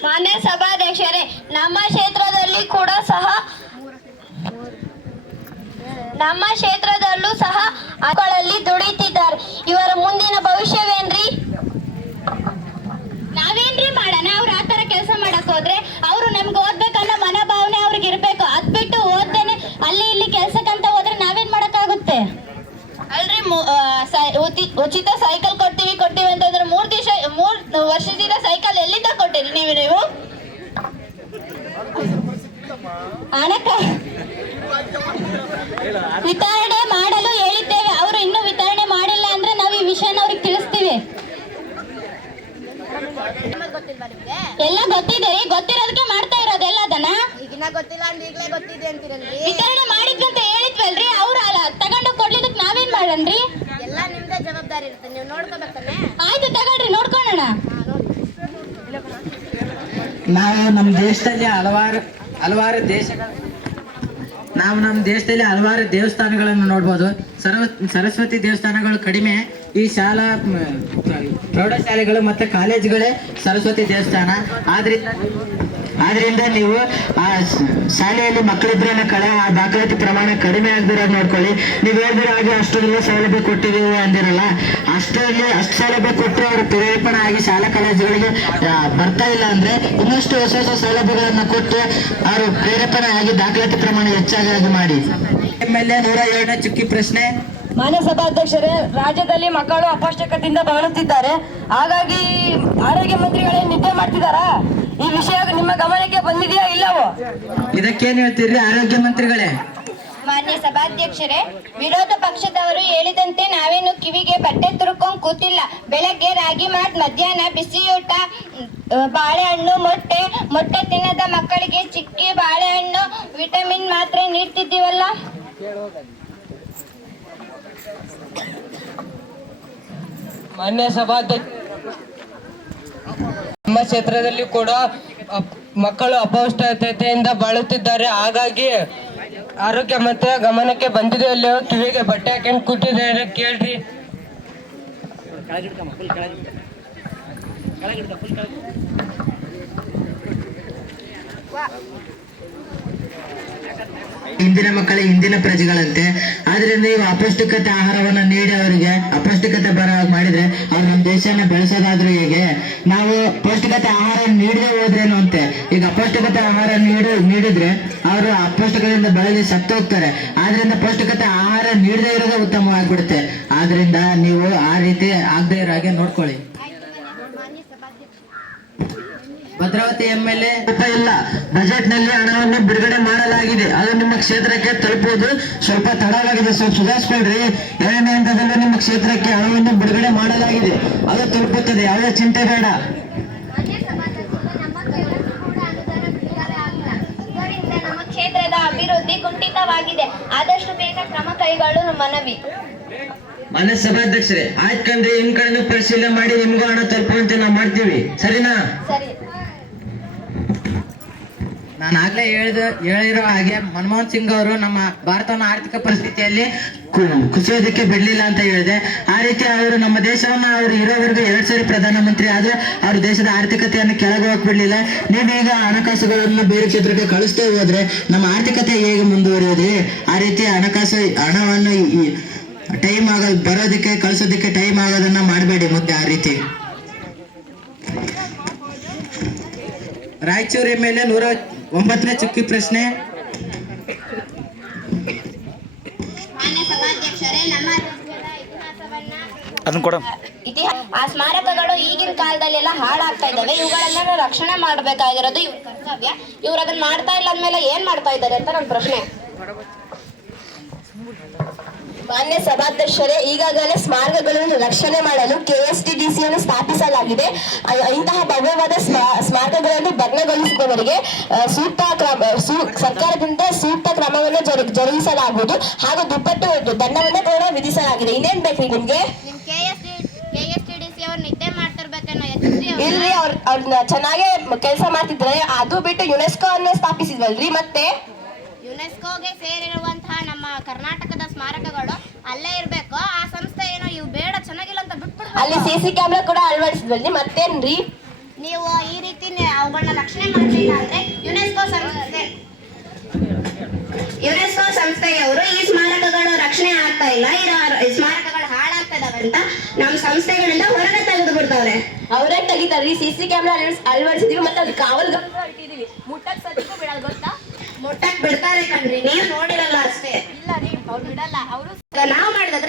ಮಾನ್ಯ ಸಭಾಧ್ಯಕ್ಷರೇ, ನಮ್ಮ ಕ್ಷೇತ್ರದಲ್ಲೂ ಸಹ ಮಕ್ಕಳಲ್ಲಿ ದುಡಿತಿದ್ದಾರೆ. ಇವರ ಮುಂದಿನ ಭವಿಷ್ಯವೇನ್ರಿ? ನಾವೇನ್ರಿ ಮಾಡೋಣ? ಅವ್ರು ಆ ಥರ ಕೆಲಸ ಮಾಡಕ್ ಹೋದ್ರೆ ಅವರು ನಮ್ಗೆ ಓದ್ಬೇಕನ್ನೋ ಮನೋಭಾವನೆ ಅವ್ರಿಗೆ ಇರಬೇಕು. ಅದ್ ಬಿಟ್ಟು ಓದ್ದೇನೆ ಅಲ್ಲಿ ಇಲ್ಲಿ ಕೆಲ್ಸಕ್ಕಂತ ಹೋದ್ರೆ ನಾವೇನ್ ಮಾಡಕ್ಕಾಗುತ್ತೆ? ಅಲ್ರಿ, ಉಚಿತ ಸೈಕಲ್ ಕೊಡ್ತೀವಿ ಅಂತಂದ್ರೆ 3 ವರ್ಷದಿಂದ ಸೈಕಲ್ ಎಲ್ಲಿಂದ ಕೊಟ್ಟಿರಿ ನೀವು? ವಿತರಣೆ ಮಾಡಲು ಹೇಳಿದ್ದೇವೆ. ಅವರು ಇನ್ನೂ ವಿತರಣೆ ಮಾಡಿಲ್ಲ ಅಂದ್ರೆ ನಾವು ಈ ವಿಷಯನ ಅವ್ರಿಗೆ ತಿಳಿಸ್ತೀವಿ. ಎಲ್ಲ ಗೊತ್ತಿದೆ, ಗೊತ್ತಿರೋದಕ್ಕೆ ಮಾಡ್ತಾ ಇರೋದೆಲ್ಲ ಅದನ್ನ. ಈಗಿನ ಗೊತ್ತಿಲ್ಲ ಅಂದ್ರೆ ಈಗಲೇ ಗೊತ್ತಿದೆ ಅಂತೀರಲ್ರಿ. ವಿತರಣೆ ಮಾಡಿದ್ವಿ ಅಂತ ಹೇಳಿದ್ವಲ್ರಿ, ಅವ್ರು ತಗೊಂಡು ಕೊಡ್ಲಿದಕ್ಕೆ ನಾವೇನ್ ಮಾಡನ್ರಿ? ಎಲ್ಲ ನಿಮ್ದೇ ಜವಾಬ್ದಾರಿ ಇರುತ್ತೆ, ನೀವು ನೋಡ್ಕೋಬೇಕಂದ್ರೆ. ಆಯ್ತು, ತಗೊಳ್ರಿ, ನೋಡ್ಕೊಳ್ಳೋಣ. ನಾವು ನಮ್ಮ ದೇಶದಲ್ಲಿ ನಮ್ಮ ದೇಶದಲ್ಲಿ ಹಲವಾರು ದೇವಸ್ಥಾನಗಳನ್ನು ನೋಡ್ಬೋದು. ಸರಸ್ವತಿ ದೇವಸ್ಥಾನಗಳು ಕಡಿಮೆ. ಈ ಪ್ರೌಢಶಾಲೆಗಳು ಮತ್ತು ಕಾಲೇಜುಗಳೇ ಸರಸ್ವತಿ ದೇವಸ್ಥಾನ. ಆದ್ರಿಂದ ನೀವು ಆ ಶಾಲೆಯಲ್ಲಿ ಮಕ್ಕಳಿದ್ರೆ ಆ ದಾಖಲಾತಿ ಪ್ರಮಾಣ ಕಡಿಮೆ ಆಗದಿರೋದು ನೋಡ್ಕೊಳ್ಳಿ. ನೀವು ಹೇಳಿದಿರೋ ಹಾಗೆ ಅಷ್ಟರಲ್ಲಿ ಸೌಲಭ್ಯ ಕೊಟ್ಟಿದ್ದೀವಿ ಅಂದಿರಲ್ಲ, ಅಷ್ಟು ಸೌಲಭ್ಯ ಕೊಟ್ಟು ಅವರು ಪ್ರೇರೇಪಣೆ ಆಗಿ ಶಾಲಾ ಕಾಲೇಜುಗಳಿಗೆ ಬರ್ತಾ ಇಲ್ಲ ಅಂದ್ರೆ ಇನ್ನಷ್ಟು ಹೊಸ ಸೌಲಭ್ಯಗಳನ್ನು ಕೊಟ್ಟು ಅವರು ಪ್ರೇರೇಪಣೆ ಆಗಿ ದಾಖಲಾತಿ ಪ್ರಮಾಣ ಹೆಚ್ಚಾಗಿ ಮಾಡಿ. MLA 107ನೇ ಚುಕ್ಕಿ ಪ್ರಶ್ನೆ. ಮಾನ್ಯ ಸಭಾಧ್ಯಕ್ಷರೇ, ರಾಜ್ಯದಲ್ಲಿ ಮಕ್ಕಳು ಅಪೌಷ್ಟಿಕತೆಯಿಂದ ಬಳಲುತ್ತಿದ್ದಾರೆ. ಹಾಗಾಗಿ ಆರೋಗ್ಯ ಮಂತ್ರಿಗಳೇ ನಿದ್ದೆ ಮಾಡ್ತಿದ್ದಾರಾ? ಈ ವಿಷಯ ನಿಮ್ಮ ಗಮನಕ್ಕೆ ಬಂದಿದೆಯಾ ಇಲ್ಲವೋ? ಇದಕ್ಕೇನ್ ಹೇಳ್ತೀರಿ ಆರೋಗ್ಯ ಮಂತ್ರಿಗಳೇ? ಮಾನ್ಯ ಸಭಾಧ್ಯಕ್ಷರೇ, ವಿರೋಧ ಪಕ್ಷದವರು ಹೇಳಿದಂತೆ ನಾವೇನು ಕಿವಿಗೆ ಬಟ್ಟೆ ತುರುಕೊಂಡ್ ಕೂತಿಲ್ಲ. ಬೆಳಗ್ಗೆ ರಾಗಿ ಮಾಟ್, ಮಧ್ಯಾಹ್ನ ಬಿಸಿಯೂಟ, ಬಾಳೆಹಣ್ಣು, ಮೊಟ್ಟೆ ತಿನ್ನದ ಮಕ್ಕಳಿಗೆ ಚಿಕ್ಕಿ ಬಾಳೆಹಣ್ಣು, ವಿಟಮಿನ್ ಮಾತ್ರೆ ನೀಡ್ತಿದ್ದೀವಲ್ಲ. ಮಾನ್ಯ ಸಭಾಧ್ಯಕ್ಷ, ನಮ್ಮ ಕ್ಷೇತ್ರದಲ್ಲಿ ಕೂಡ ಮಕ್ಕಳು ಅಪೌಷ್ಟಿಕತೆಯಿಂದ ಬಾಳುತ್ತಿದ್ದಾರೆ. ಹಾಗಾಗಿ ಆರೋಗ್ಯ ಮಂತ್ರಿ ಗಮನಕ್ಕೆ ಬಂದಿದೆ. ಅಲ್ಲಿ ಕಿವಿಗೆ ಬಟ್ಟೆ ಹಾಕೊಂಡು ಕೂತಿದ್ದಾರೆ, ಕೇಳ್ರಿ. ಇಂದಿನ ಮಕ್ಕಳೇ ಇಂದಿನ ಪ್ರಜೆಗಳಂತೆ. ಆದ್ರಿಂದ ಇವು ಅಪೌಷ್ಟಿಕತೆ ಆಹಾರವನ್ನ ನೀಡಿ ಅವರಿಗೆ ಅಪೌಷ್ಟಿಕತೆ ಬರೋ ಮಾಡಿದ್ರೆ ಅವ್ರು ನಮ್ಮ ದೇಶನ ಬೆಳೆಸೋದಾದ್ರೂ ಹೇಗೆ? ನಾವು ಪೌಷ್ಟಿಕತೆ ಆಹಾರ ನೀಡದೆ ಹೋದ್ರೇನು ಅಂತೆ. ಈಗ ಅಪೌಷ್ಟಿಕತೆ ಆಹಾರ ನೀಡಿದ್ರೆ ಅವರು ಅಪೌಷ್ಟಿಕತೆಯಿಂದ ಬೆಳೆದು ಸತ್ತು ಹೋಗ್ತಾರೆ. ಆದ್ರಿಂದ ಪೌಷ್ಟಿಕತೆ ಆಹಾರ ನೀಡದೇ ಇರೋದೇ ಉತ್ತಮವಾಗಿಬಿಡುತ್ತೆ. ಆದ್ರಿಂದ ನೀವು ಆ ರೀತಿ ಆಗದೆ ಇರೋ ಹಾಗೆ ನೋಡ್ಕೊಳ್ಳಿ. ಭದ್ರಾವತಿ MLA ಇಲ್ಲ, ಬಜೆಟ್ ನಲ್ಲಿ ಹಣವನ್ನು ಬಿಡುಗಡೆ ಮಾಡಲಾಗಿದೆ. ಅದು ನಿಮ್ಮ ಕ್ಷೇತ್ರಕ್ಕೆ ತಲುಪುವುದು ಸ್ವಲ್ಪ ತಡವಾಗಿದೆ. ಸ್ವಲ್ಪ ಸುಧಾರಿಸ್ಕೊಳ್ರಿ. 2ನೇ ಹಂತದಲ್ಲಿ ನಿಮ್ಮ ಕ್ಷೇತ್ರಕ್ಕೆ ಹಣವನ್ನು ಬಿಡುಗಡೆ ಮಾಡಲಾಗಿದೆ, ಅದು ತಲುಪುತ್ತದೆ. ಯಾವುದೇ ಚಿಂತೆ ಬೇಡ. ಇದರಿಂದ ನಮ್ಮ ಕ್ಷೇತ್ರದ ಅಭಿವೃದ್ಧಿ ಕುಂಠಿತವಾಗಿದೆ. ಆದಷ್ಟು ಬೇಗ ಕ್ರಮ ಕೈಗೊಳ್ಳಲು ಮನವಿ. ಮಾನ್ಯ ಸಭಾಧ್ಯಕ್ಷರೇ, ಆಯ್ತು ಕಣ್ರಿ, ನಿಮ್ ಕಡೆನೂ ಪರಿಶೀಲನೆ ಮಾಡಿ ನಿಮ್ಗೂ ಹಣ ತಲುಪುವಂತೆ ನಾವು ಮಾಡ್ತೀವಿ. ಸರಿನಾ? ಸರಿ. ನಾನು ಆಗ್ಲೇ ಹೇಳಿರೋ ಹಾಗೆ ಮನಮೋಹನ್ ಸಿಂಗ್ ಅವರು ನಮ್ಮ ಭಾರತವನ್ನು ಆರ್ಥಿಕ ಪರಿಸ್ಥಿತಿಯಲ್ಲಿ ಕುಸಿಯೋದಕ್ಕೆ ಬಿಡ್ಲಿಲ್ಲ ಅಂತ ಹೇಳಿದೆ. ಆ ರೀತಿ ಅವರು ನಮ್ಮ ದೇಶವನ್ನ ಅವರು ಇರೋವರೆಗೂ 2 ಸಾರಿ ಪ್ರಧಾನಮಂತ್ರಿ ಆದ್ರೆ ಅವ್ರ ದೇಶದ ಆರ್ಥಿಕತೆಯನ್ನು ಕೆಳಗೆ ಹೋಗ್ಬಿಡ್ಲಿಲ್ಲ. ನೀವೀಗ ಹಣಕಾಸುಗಳನ್ನು ಬೇರೆ ಕ್ಷೇತ್ರಕ್ಕೆ ಕಳಿಸ್ತೇ ಹೋದ್ರೆ ನಮ್ಮ ಆರ್ಥಿಕತೆ ಹೇಗೆ ಮುಂದುವರಿಯೋದ್ರಿ? ಆ ರೀತಿ ಹಣವನ್ನು ಟೈಮ್ ಬರೋದಕ್ಕೆ ಕಳಿಸೋದಕ್ಕೆ ಟೈಮ್ ಆಗೋದನ್ನ ಮಾಡಬೇಡಿ ಮುದ್ದೆ. ಆ ರೀತಿ ರಾಯಚೂರು MLA 109ನೇ ಚುಕ್ಕಿ ಪ್ರಶ್ನೆ. ಮಾನ್ಯ ಸಭಾಧ್ಯಕ್ಷರೇ, ನಮ್ಮ ರಾಜ್ಯದ ಇತಿಹಾಸವನ್ನ ಆ ಸ್ಮಾರಕಗಳು ಈಗಿನ ಕಾಲದಲ್ಲೆಲ್ಲ ಹಾಳಾಗ್ತಾ ಇದ್ದಾವೆ. ಇವುಗಳನ್ನ ರಕ್ಷಣೆ ಮಾಡಬೇಕಾಗಿರೋದು ಇವ್ರ ಕರ್ತವ್ಯ. ಇವ್ರು ಅದನ್ನ ಮಾಡ್ತಾ ಇಲ್ಲ ಅಂದ್ಮೇಲೆ ಏನ್ ಮಾಡ್ತಾ ಇದ್ದಾರೆ ಅಂತ ನನ್ನ ಪ್ರಶ್ನೆ. ಮಾನ್ಯ ಸಭಾಧ್ಯಕ್ಷರೇ, ಈಗಾಗಲೇ ಸ್ಮಾರಕಗಳನ್ನು ರಕ್ಷಣೆ ಮಾಡಲು KSTDCಯನ್ನು ಸ್ಥಾಪಿಸಲಾಗಿದೆ. ಇಂತಹ ಭವ್ಯವಾದ ಸ್ಮಾರಕಗಳನ್ನು ಭಗ್ನಗೊಳಿಸುವವರಿಗೆ ಸರ್ಕಾರದಿಂದ ಸೂಕ್ತ ಕ್ರಮವನ್ನು ಜರುಗಿಸಲಾಗುವುದು ಹಾಗೂ ದುಪ್ಪಟ್ಟು ದಂಡವನ್ನು ಕೂಡ ವಿಧಿಸಲಾಗಿದೆ. ಇನ್ನೇನ್ ಬೇಕ್ರಿ ನಿಮ್ಗೆ? ನಿಮ್ KSTDC ಅವ್ರು ನಿದ್ದೆ ಮಾಡ್ತಿರ್ಬೇಕೇನೋ. ಇಲ್ರಿ, ಅವ್ರನ್ನ ಚೆನ್ನಾಗೇ ಕೆಲಸ ಮಾಡ್ತಿದ್ರೆ. ಅದು ಬಿಟ್ಟು ಯುನೆಸ್ಕೋ ಅನ್ನೇ ಸ್ಥಾಪಿಸಿದ್ವಲ್ರಿ. ಮತ್ತೆ ಯುನೆಸ್ಕೋಗೆ ಸೇರಿರುವಂತಹ ನಮ್ಮ ಕರ್ನಾಟಕದ ಸ್ಮಾರಕಗಳು ಅಲ್ಲೇ ಇರ್ಬೇಕು. ಆ ಸಂಸ್ಥೆ ಏನೋ ಇವು ಬೇಡ, ಚೆನ್ನಾಗಿಲ್ಲ ಅಂತ ಬಿಟ್ಬಿಡ್ಬೇಕು. ಅಲ್ಲಿ CC ಕ್ಯಾಮ್ರಾ ಕೂಡ ಅಳವಡಿಸಿದ್ವಲ್ರಿ. ಮತ್ತೇನ್ರಿ? ನೀವು ಈ ರೀತಿ ಅವುಗಳನ್ನ ರಕ್ಷಣೆ ಮಾಡಲಿಲ್ಲ ಅಂದ್ರೆ ಯುನೆಸ್ಕೋ ಸಂಸ್ಥೆಯವರು ಈ ಸ್ಮಾರಕಗಳು ರಕ್ಷಣೆ ಆಗ್ತಾ ಇಲ್ಲ, ಈ ಸ್ಮಾರಕಗಳು ಹಾಳಾಗ್ತಾ ಇದಾವೆ ಅಂತ ನಮ್ಮ ಸಂಸ್ಥೆಗಳಿಂದ ಹೊರಗೆ ತೆಗೆದು ಬಿಡ್ತಾವ್ರೆ. ಅವರೇ ತೆಗಿತಾರ್ರಿ. CC ಕ್ಯಾಮ್ರಾ ಅಳವಡಿಸಿದೀವಿ, ಮತ್ತೆ ಅದು ಕಾವಲು ಇಟ್ಟಿದೀವಿ. ಮುಟ್ಟಕ್ ಸದ್ಯಕ್ಕೂ ಬಿಡಲ್ಲ ಗೊತ್ತಾ? ಮುಟ್ಟಕ್ ಬಿಡ್ತಾರೆ ಕಣ್ರಿ, ನೀವು ನೋಡಿರಲ್ಲ ಅಷ್ಟೇ. ಇಲ್ಲ ರೀ, ಅವ್ರು ಬಿಡಲ್ಲ. ಅವರು ನಾವು ಮಾಡಿದ್ರೆ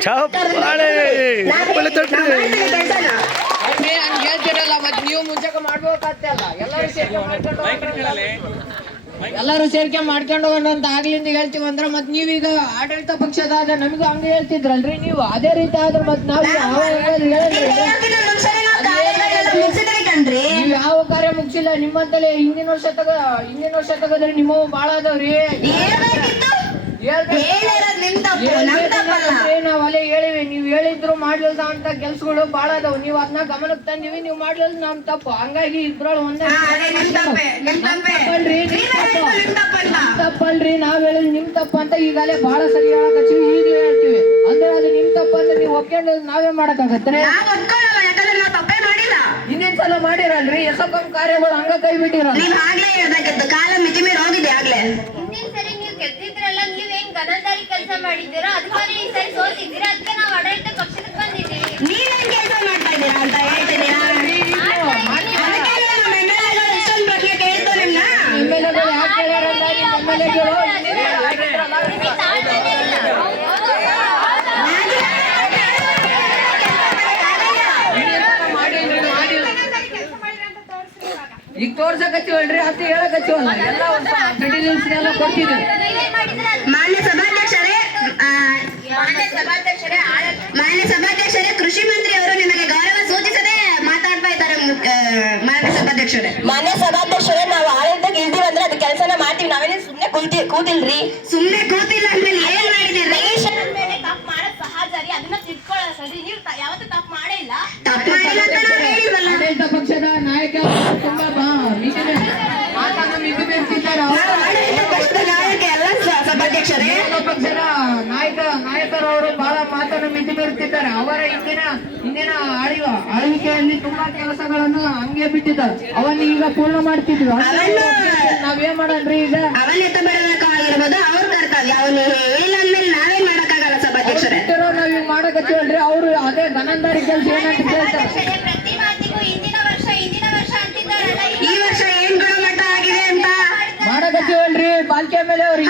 ಹೇಳ್ತಿರಲ್ಲ, ಮತ್ತೆ ನೀವು ಮುಂಚೆಗೆ ಮಾಡ್ಬೇಕಾಗ್ತಲ್ಲ. ಎಲ್ಲರೂ ಸೇರ್ಕೆ ಮಾಡ್ಕೊಂಡು ಹೋಗೋಣ ಅಂತ ಆಗ್ಲಿಂದ ಹೇಳ್ತೀವಿ ಅಂದ್ರೆ ಮತ್ತೆ ನೀವೀಗ ಆಡಳಿತ ಪಕ್ಷದಾದ ನಮಗೂ ಹಂಗೆ ಹೇಳ್ತಿದ್ರಲ್ರಿ. ನೀವು ಅದೇ ರೀತಿ ಆದ್ರೆ ಮತ್ತೆ ನಾವು ನೀವು ಯಾವ ಕಾರ್ಯ ಮುಗಿಸಿಲ್ಲ. ನಿಮ್ಮಂತಲೇ ಹಿಂದಿನ ವರ್ಷ ತಗದ್ರೆ ನಿಮ್ಮವು ಬಾಳ ಅದಾವ್ರಿ. ನಾವ್ ಅಲ್ಲೇ ಹೇಳಿವಿ, ನೀವ್ ಹೇಳಿದ್ರು ಮಾಡ್ಲಿಲ್ಲ ಅಂತ ಕೆಲ್ಸಗಳು ಬಾಳ ಅದಾವ್. ನೀವ್ ಅದನ್ನ ಗಮನಕ್ಕೆ ತಂದಿವಿ, ನೀವ್ ಮಾಡ್ಲಿಲ್ಲ ನಮ್ ತಪ್ಪು. ಹಂಗಾಗಿ ಇದ್ರೊಳಗೆ ಒಂದೇ ತಪ್ಪಲ್ರಿ. ನಾವ್ ಹೇಳಿದ್ ನಿಮ್ ತಪ್ಪು ಅಂತ ಈಗಾಗಲೇ ಬಹಳ ಸರಿ ಹೇಳಕತ್ತೀವಿ, ಈಗಲೂ ಹೇಳ್ತೀವಿ. ಅಂದ್ರೆ ಅದು ನಿಮ್ ತಪ್ಪು ಅಂದ್ರೆ ನೀವು ಒಪ್ಕೊಂಡು ನಾವೇ ಮಾಡಕ್ಕಾಗತ್ತೆ? ಇನ್ನೇನ್ ಸಲ ಮಾಡಿರಲ್ರಿ, ಎಸಕಂ ಕಾರ್ಯಗಳು ಹಂಗ ಕೈ ಬಿಟ್ಟಿರಲ್ಲ. ಕಾಲ ಮಿತಿ ಮೇಲೆ ಹೋಗಿದೆ ಆಗ್ಲೇ. ಹಿಂದಿನ ಸರಿ ನೀವು ಗೆದ್ದಿದ್ರಲ್ಲ, ನೀವೇನ್ ಗನದಾರಿ ಕೆಲಸ ಮಾಡಿದ್ದೀರಾ, ಅದಕ್ಕೆ ಈ ಸರಿ ಸೋತಿದ್ದೀರಾ. ಅದಕ್ಕೆ ನಾವು ಆಡಳಿತ ಪಕ್ಷಕ್ಕೆ ಬಂದಿದ್ದೀವಿ. ನೀವೇನ್ ಕೆಲಸ ಮಾಡ್ತಾ ಇದ್ದೀರಾ ಅಂತ ಹೇಳ್ತೀನಿ. ಎಮ್ಮೆಲ್ಎಗಳು ಯಾಕೆ ಕೇಳ್ಯಾರಲ್ಲ? ಎಮ್ಮೆಲ್ಎಗಳು ಈಗ ತೋರ್ಸಕತ್ತೀವಲ್ರಿ, ಅದು ಹೇಳಕತ್ತೀವಲ್ಲ. ಎಲ್ಲ ಎಲ್ಲ ಕೊಡ್ತಿದ್ವಿ. ಮಾನ್ಯ ಸಭಾಧ್ಯಕ್ಷರೇ, ಕೃಷಿ ಮಂತ್ರಿ ಅವರು ನಿಮಗೆ ಗೌರವ ಸೂಚಿಸದೆ ಮಾತಾಡ್ತಾ ಇದ್ದಾರೆ. ಮಾನ್ಯ ಸಭಾಧ್ಯಕ್ಷರೇ, ನಾವು ಆಡಳಿತಕ್ಕೆ ಇಳ್ದೀವಿ ಅಂದ್ರೆ ಅದು ಕೆಲಸನ ಮಾಡ್ತೀವಿ. ನಾವೇನೇ ಸುಮ್ನೆ ಕೂತಿಲ್ರಿ. ಸುಮ್ನೆ ಕೂತಿಲ್ಲ ಅಂದ್ರೆ ಏನ್ ಮಾಡಿದಿರಿ? ತಪ್ಪು ಮಾಡೋದು ಸಹಜ ರೀ, ಅದನ್ನ ತಿಳ್ಕೊಳ್ಳೋ ಸರಿ. ನೀವು ಯಾವತ್ತೂ ತಪ್ಪು ಮಾಡೇ ಇಲ್ಲ. ಆಡಳಿತ ಪಕ್ಷದ ನಾಯಕ ತುಂಬಾ ಮಿತಿ ಬೇರ್ತಿದ್ದಾರೆ. ಪಕ್ಷದ ನಾಯಕರವರು ಬಹಳ ಮಾತನ್ನು ಮಿತಿ ಬೇರ್ತಿದ್ದಾರೆ. ಅವರ ಹಿಂದಿನ ಆಳ್ವಿಕೆಯಲ್ಲಿ ತುಂಬಾ ಕೆಲಸಗಳನ್ನು ಹಂಗೆ ಬಿಟ್ಟಿದ್ದಾರೆ. ಅವನ್ನ ಈಗ ಪೂರ್ಣ ಮಾಡ್ತಿದ್ವಿ. ನಾವೇನ್ ಮಾಡಲ್ರಿ ಈಗ? ಅವನ್ನೆತ್ತ ಬಿಡಬೇಕಾಗಿರ್ಬೋದು ಅವ್ರ ಕರ್ತವ್ಯ. ಅವನು ಹೇಳಿಲ್ಲ ಅಂದ್ಮೇಲೆ ನಾವೇನ್ ಮಾಡಕ್ಕಾಗಲ್ಲ ಸಭಾಧ್ಯಕ್ಷರೇ. ನಾವ್ ಈಗ ಮಾಡಕತ್ತೀವಲ್ರಿ, ಅವ್ರು ಅದೇ ಗನಂದಾರಿ ಕೆಲಸ ಏನಂತ ಕೇಳ್ತಾರೆ. ಪ್ರತಿ ಮಾತಿಗೂ ಹಿಂದಿನ ವರ್ಷ ಅಂತಿದ್ದಾರಲ್ಲ, ಈ ವರ್ಷ ಏನ್ ಗುಣಮಟ್ಟ ಆಗಿದೆ ಅಂತ ಮಾಡಕತ್ತೀವಲ್ರಿ. ಬಾಲ್ಕೆ ಮೇಲೆ ಅವ್ರು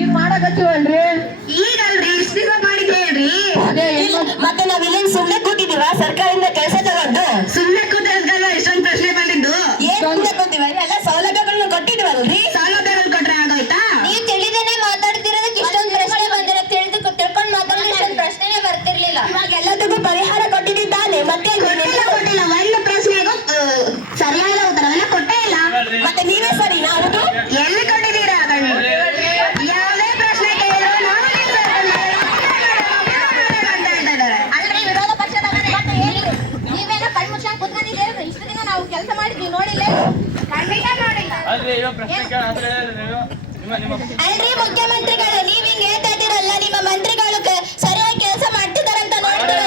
ಈಗ ಮಾಡಕತ್ತೀವಲ್ರಿ. ಈಗಲ್ರಿ, ಇಷ್ಟು ದಿವಸ ಮಾಡಿದ್ದೇಳ್ರಿ. ಮತ್ತೆ ನಾವ್ ಇಲ್ಲೇನ್ ಸುಮ್ನೆ ಕೂತಿದೀವ? ಸರ್ಕಾರದಿಂದ ಕೆಲಸ ತಗೊಂಡು ಸುಮ್ನೆ ಕೂತಿದ್ರಲ್ಲ ಇಷ್ಟೊಂದು ಪ್ರಶ್ನೆ ಬಂದಿದ್ದು. ಏನ್ ಸುಮ್ನೆ ಕೂತಿವ? ಎಲ್ಲ ಸೌಲಭ್ಯಗಳನ್ನ ಕೊಟ್ಟಿದ್ವಲ್ರಿ. ಸೌಲಭ್ಯಗಳು ಕೊಟ್ರೆ ಆಗೋಯ್ತಾ? ನೀವು ತಿಳಿದೇನೆ ಮಾತಾಡ್ತಿರೋದಕ್ಕೆ ಇಷ್ಟೊಂದು ಪ್ರಶ್ನೆ ಬಂದಿರ. ತಿಳ್ಕೊಂಡು ಮಾತಾಡಿದ್ರೆ ಇಷ್ಟೊಂದು ಪ್ರಶ್ನೆನೇ ಬರ್ತಿರ್ಲಿಲ್ಲ. ಇವಾಗ ಎಲ್ಲದಕ್ಕೂ ಪರಿಹಾರ ಕೊಟ್ಟಿದ್ದಾನೆ. ಮತ್ತೆ ಕೊಟ್ಟಿಲ್ಲ. ಒಂದು ಪ್ರಶ್ನೆಗೂ ಸರಿಯಾದ ಉತ್ತರವನ್ನ ಕೊಟ್ಟೇ ಇಲ್ಲ. ಮತ್ತೆ ನೀವೇ ಸರಿ, ನಾವು ಎಲ್ಲಿ ಕೊಟ್ಟಿದ್ದೀರಾ? ಯಾವುದೇ ಪ್ರಶ್ನೆ ಕೇಳಿದ್ರು ಅಲ್ರಿ, ವಿರೋಧ ಪಕ್ಷದವರೇ ನೀವೇನೋ ಕಣ್ಣು ಮುಚ್ಚಾಕ್ ಕುತ್ಕೊಂಡಿದ್ದೀರಿ. ಇಷ್ಟು ದಿನ ನಾವು ಕೆಲಸ ಮಾಡಿದ್ವಿ, ನೋಡಿಲ್ಲ? ಖಂಡಿತ ನೋಡಿಲ್ಲ. ಅಲ್ರಿ ಮುಖ್ಯಮಂತ್ರಿಗಳು, ನೀವ್ ಹಿಂಗ್ ಹೇಳ್ತಾ ಇದ್ದೀರಲ್ಲ, ನಿಮ್ಮ ಮಂತ್ರಿಗಳು ಸರಿಯಾಗಿ ಕೆಲಸ ಮಾಡ್ತಿದಾರಂತ ನೋಡ್ತೀರಾ?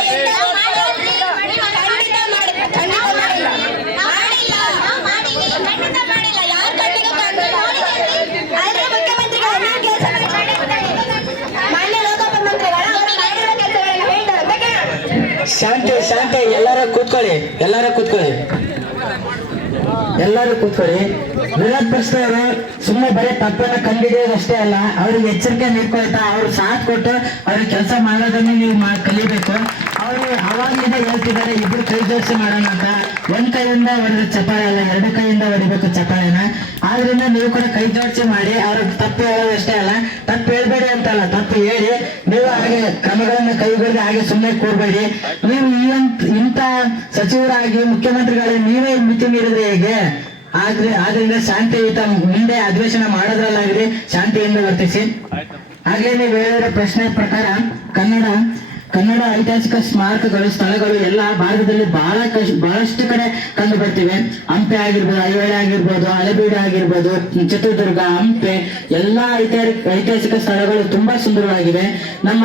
ಶಾಂತಿ, ಎಲ್ಲರೂ ಕೂತ್ಕೊಳ್ಳಿ. ಎಲ್ಲರೂ ಕೂತ್ಕೊಳ್ಳಿ. ವಿರೋಧ ಪಕ್ಷದವರು ಸುಮ್ಮನೆ ಬರೀ ತಪ್ಪನ್ನ ಕಂಡುಹಿಡಿಯೋದಷ್ಟೇ ಅಲ್ಲ, ಅವ್ರಿಗೆ ಎಚ್ಚರಿಕೆ ನೀಡ್ಕೊಳ್ತಾ ಅವ್ರು ಸಾಥ್ ಕೊಟ್ಟು ಅವ್ರಿಗೆ ಕೆಲಸ ಮಾಡೋದನ್ನೇ ನೀವು ಕಲಿಬೇಕು. ಅವರು ಅವಾಗಿಂದ ಹೇಳ್ತಿದ್ದಾರೆ ಇಬ್ರು ಕೈ ಜೋಡಿಸಿ ಮಾಡೋಣ ಅಂತ. ಒಂದ್ ಕೈಯಿಂದ ಹೊಡೆದ ಚಪ್ಪಾಳೆ ಅಲ್ಲ, ಎರಡು ಕೈಯಿಂದ ಹೊಡಿಬೇಕು ಚಪ್ಪಾಳೆನ. ಆದ್ರಿಂದ ನೀವು ಕೂಡ ಕೈ ಜೋಡಿಸಿ ಮಾಡಿ. ಅವ್ರಿಗೆ ತಪ್ಪು ಹೇಳೋದಷ್ಟೇ ಅಲ್ಲ, ತಪ್ಪು ಹೇಳ್ಬೇಡಿ ಅಂತಲ್ಲ, ತಪ್ಪು ಹೇಳಿ ನೀವು ಹಾಗೆ ಕ್ರಮಗಳನ್ನ ಕೈಗೊಳ್ಳಿ, ಹಾಗೆ ಸುಮ್ಮನೆ ಕೂರ್ಬೇಡಿ. ನೀವು ಇಂಥ ಸಚಿವರಾಗಿ ಮುಖ್ಯಮಂತ್ರಿಗಳೇ ನೀವೇ ಮಿತಿ ಮೀರಿದ್ರೆ ಹೇಗೆ? ಆದ್ರಿಂದ ಶಾಂತಿಯುತ ಮುಂದೆ ಅಧಿವೇಶನ ಮಾಡೋದ್ರಲ್ಲಾಗ್ಲಿ ಶಾಂತಿಯಿಂದ ವರ್ತಿಸಿ. ಆಗ್ಲೇ ನೀವು ಹೇಳಿರೋ ಪ್ರಶ್ನೆ ಪ್ರಕಾರ ಕನ್ನಡ ಐತಿಹಾಸಿಕ ಸ್ಮಾರಕಗಳು, ಸ್ಥಳಗಳು ಎಲ್ಲ ಭಾರತದಲ್ಲಿ ಬಹಳಷ್ಟು ಕಡೆ ಕಂಡು ಬರ್ತಿವೆ. ಹಂಪೆ ಆಗಿರ್ಬೋದು, ಐಹೊಳೆ ಆಗಿರ್ಬೋದು, ಹಳೆಬೀಡು ಆಗಿರ್ಬೋದು, ಚಿತ್ರದುರ್ಗ, ಹಂಪೆ ಎಲ್ಲಾ ಐತಿಹಾಸಿಕ ಸ್ಥಳಗಳು ತುಂಬಾ ಸುಂದರವಾಗಿವೆ. ನಮ್ಮ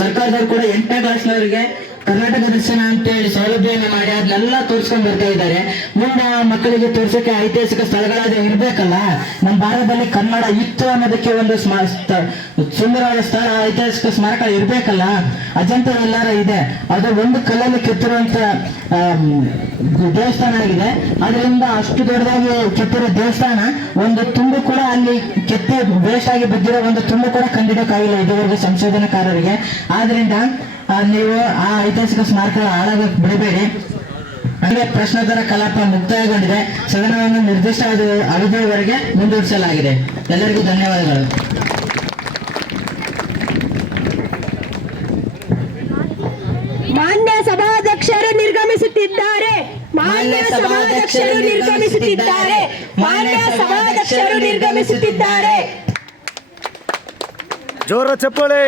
ಸರ್ಕಾರದವರು ಕೂಡ 8ನೇ ಕ್ಲಾಸ್ನವರಿಗೆ ಕರ್ನಾಟಕ ದರ್ಶನ ಅಂತೇಳಿ ಸೌಲಭ್ಯವನ್ನು ಮಾಡಿ ಅದನ್ನೆಲ್ಲ ತೋರಿಸ್ಕೊಂಡು ಬರ್ತಾ ಇದ್ದಾರೆ. ಮುಂದೆ ಮಕ್ಕಳಿಗೆ ತೋರ್ಸಕ್ಕೆ ಐತಿಹಾಸಿಕ ಸ್ಥಳಗಳಾದ್ರೆ ಇರ್ಬೇಕಲ್ಲ. ನಮ್ಮ ಭಾರತದಲ್ಲಿ ಕನ್ನಡ ಇತ್ತು ಅನ್ನೋದಕ್ಕೆ ಒಂದು ಸುಂದರವಾದ ಸ್ಥಳ, ಐತಿಹಾಸಿಕ ಸ್ಮಾರಕ ಇರ್ಬೇಕಲ್ಲ. ಅಜಂತ ಎಲ್ಲಾರ ಇದೆ, ಅದು ಒಂದು ಕಲ್ಲಲ್ಲಿ ಕೆತ್ತಿರುವಂತ ದೇವಸ್ಥಾನ ಆಗಿದೆ. ಅದರಿಂದ ಅಷ್ಟು ದೊಡ್ಡದಾಗಿ ಕೆತ್ತಿರೋ ದೇವಸ್ಥಾನ ಒಂದು ತುಂಬು ಕೂಡ ಅಲ್ಲಿ ಕೆತ್ತಿ ವೇಸ್ಟ್ ಆಗಿ ಬಿದ್ದಿರೋ ಒಂದು ತುಂಬು ಕೂಡ ಕಂಡಿಡೋಕ್ಕಾಗಿಲ್ಲ ಇದುವರೆಗೆ ಸಂಶೋಧನಾಕಾರರಿಗೆ. ಆದ್ರಿಂದ ನೀವು ಆ ಐತಿಹಾಸಿಕ ಸ್ಮಾರಕಗಳ ಹಾಳಾಗಕ್ಕೆ ಬಿಡಬೇಡಿ. ಹಾಗೆ ಪ್ರಶ್ನೋತ್ತರ ಕಲಾಪ ಮುಕ್ತಾಯಗೊಂಡಿದೆ. ಸದನವನ್ನು ನಿರ್ದಿಷ್ಟ ಅವಧಿಯವರೆಗೆ ಮುಂದೂಡಿಸಲಾಗಿದೆ. ಎಲ್ಲರಿಗೂ ಧನ್ಯವಾದಗಳು. ಮಾನ್ಯ ಸಭಾಧ್ಯಕ್ಷರು ನಿರ್ಗಮಿಸುತ್ತಿದ್ದಾರೆ. ಮಾನ್ಯ ಸಭಾಧ್ಯಕ್ಷರು ನಿರ್ಗಮಿಸುತ್ತಿದ್ದಾರೆ. ಮಾನ್ಯ ಸಭಾಧ್ಯಕ್ಷರು ನಿರ್ಗಮಿಸುತ್ತಿದ್ದಾರೆ. ಜೋರ ಚಪ್ಪಾಳೆ.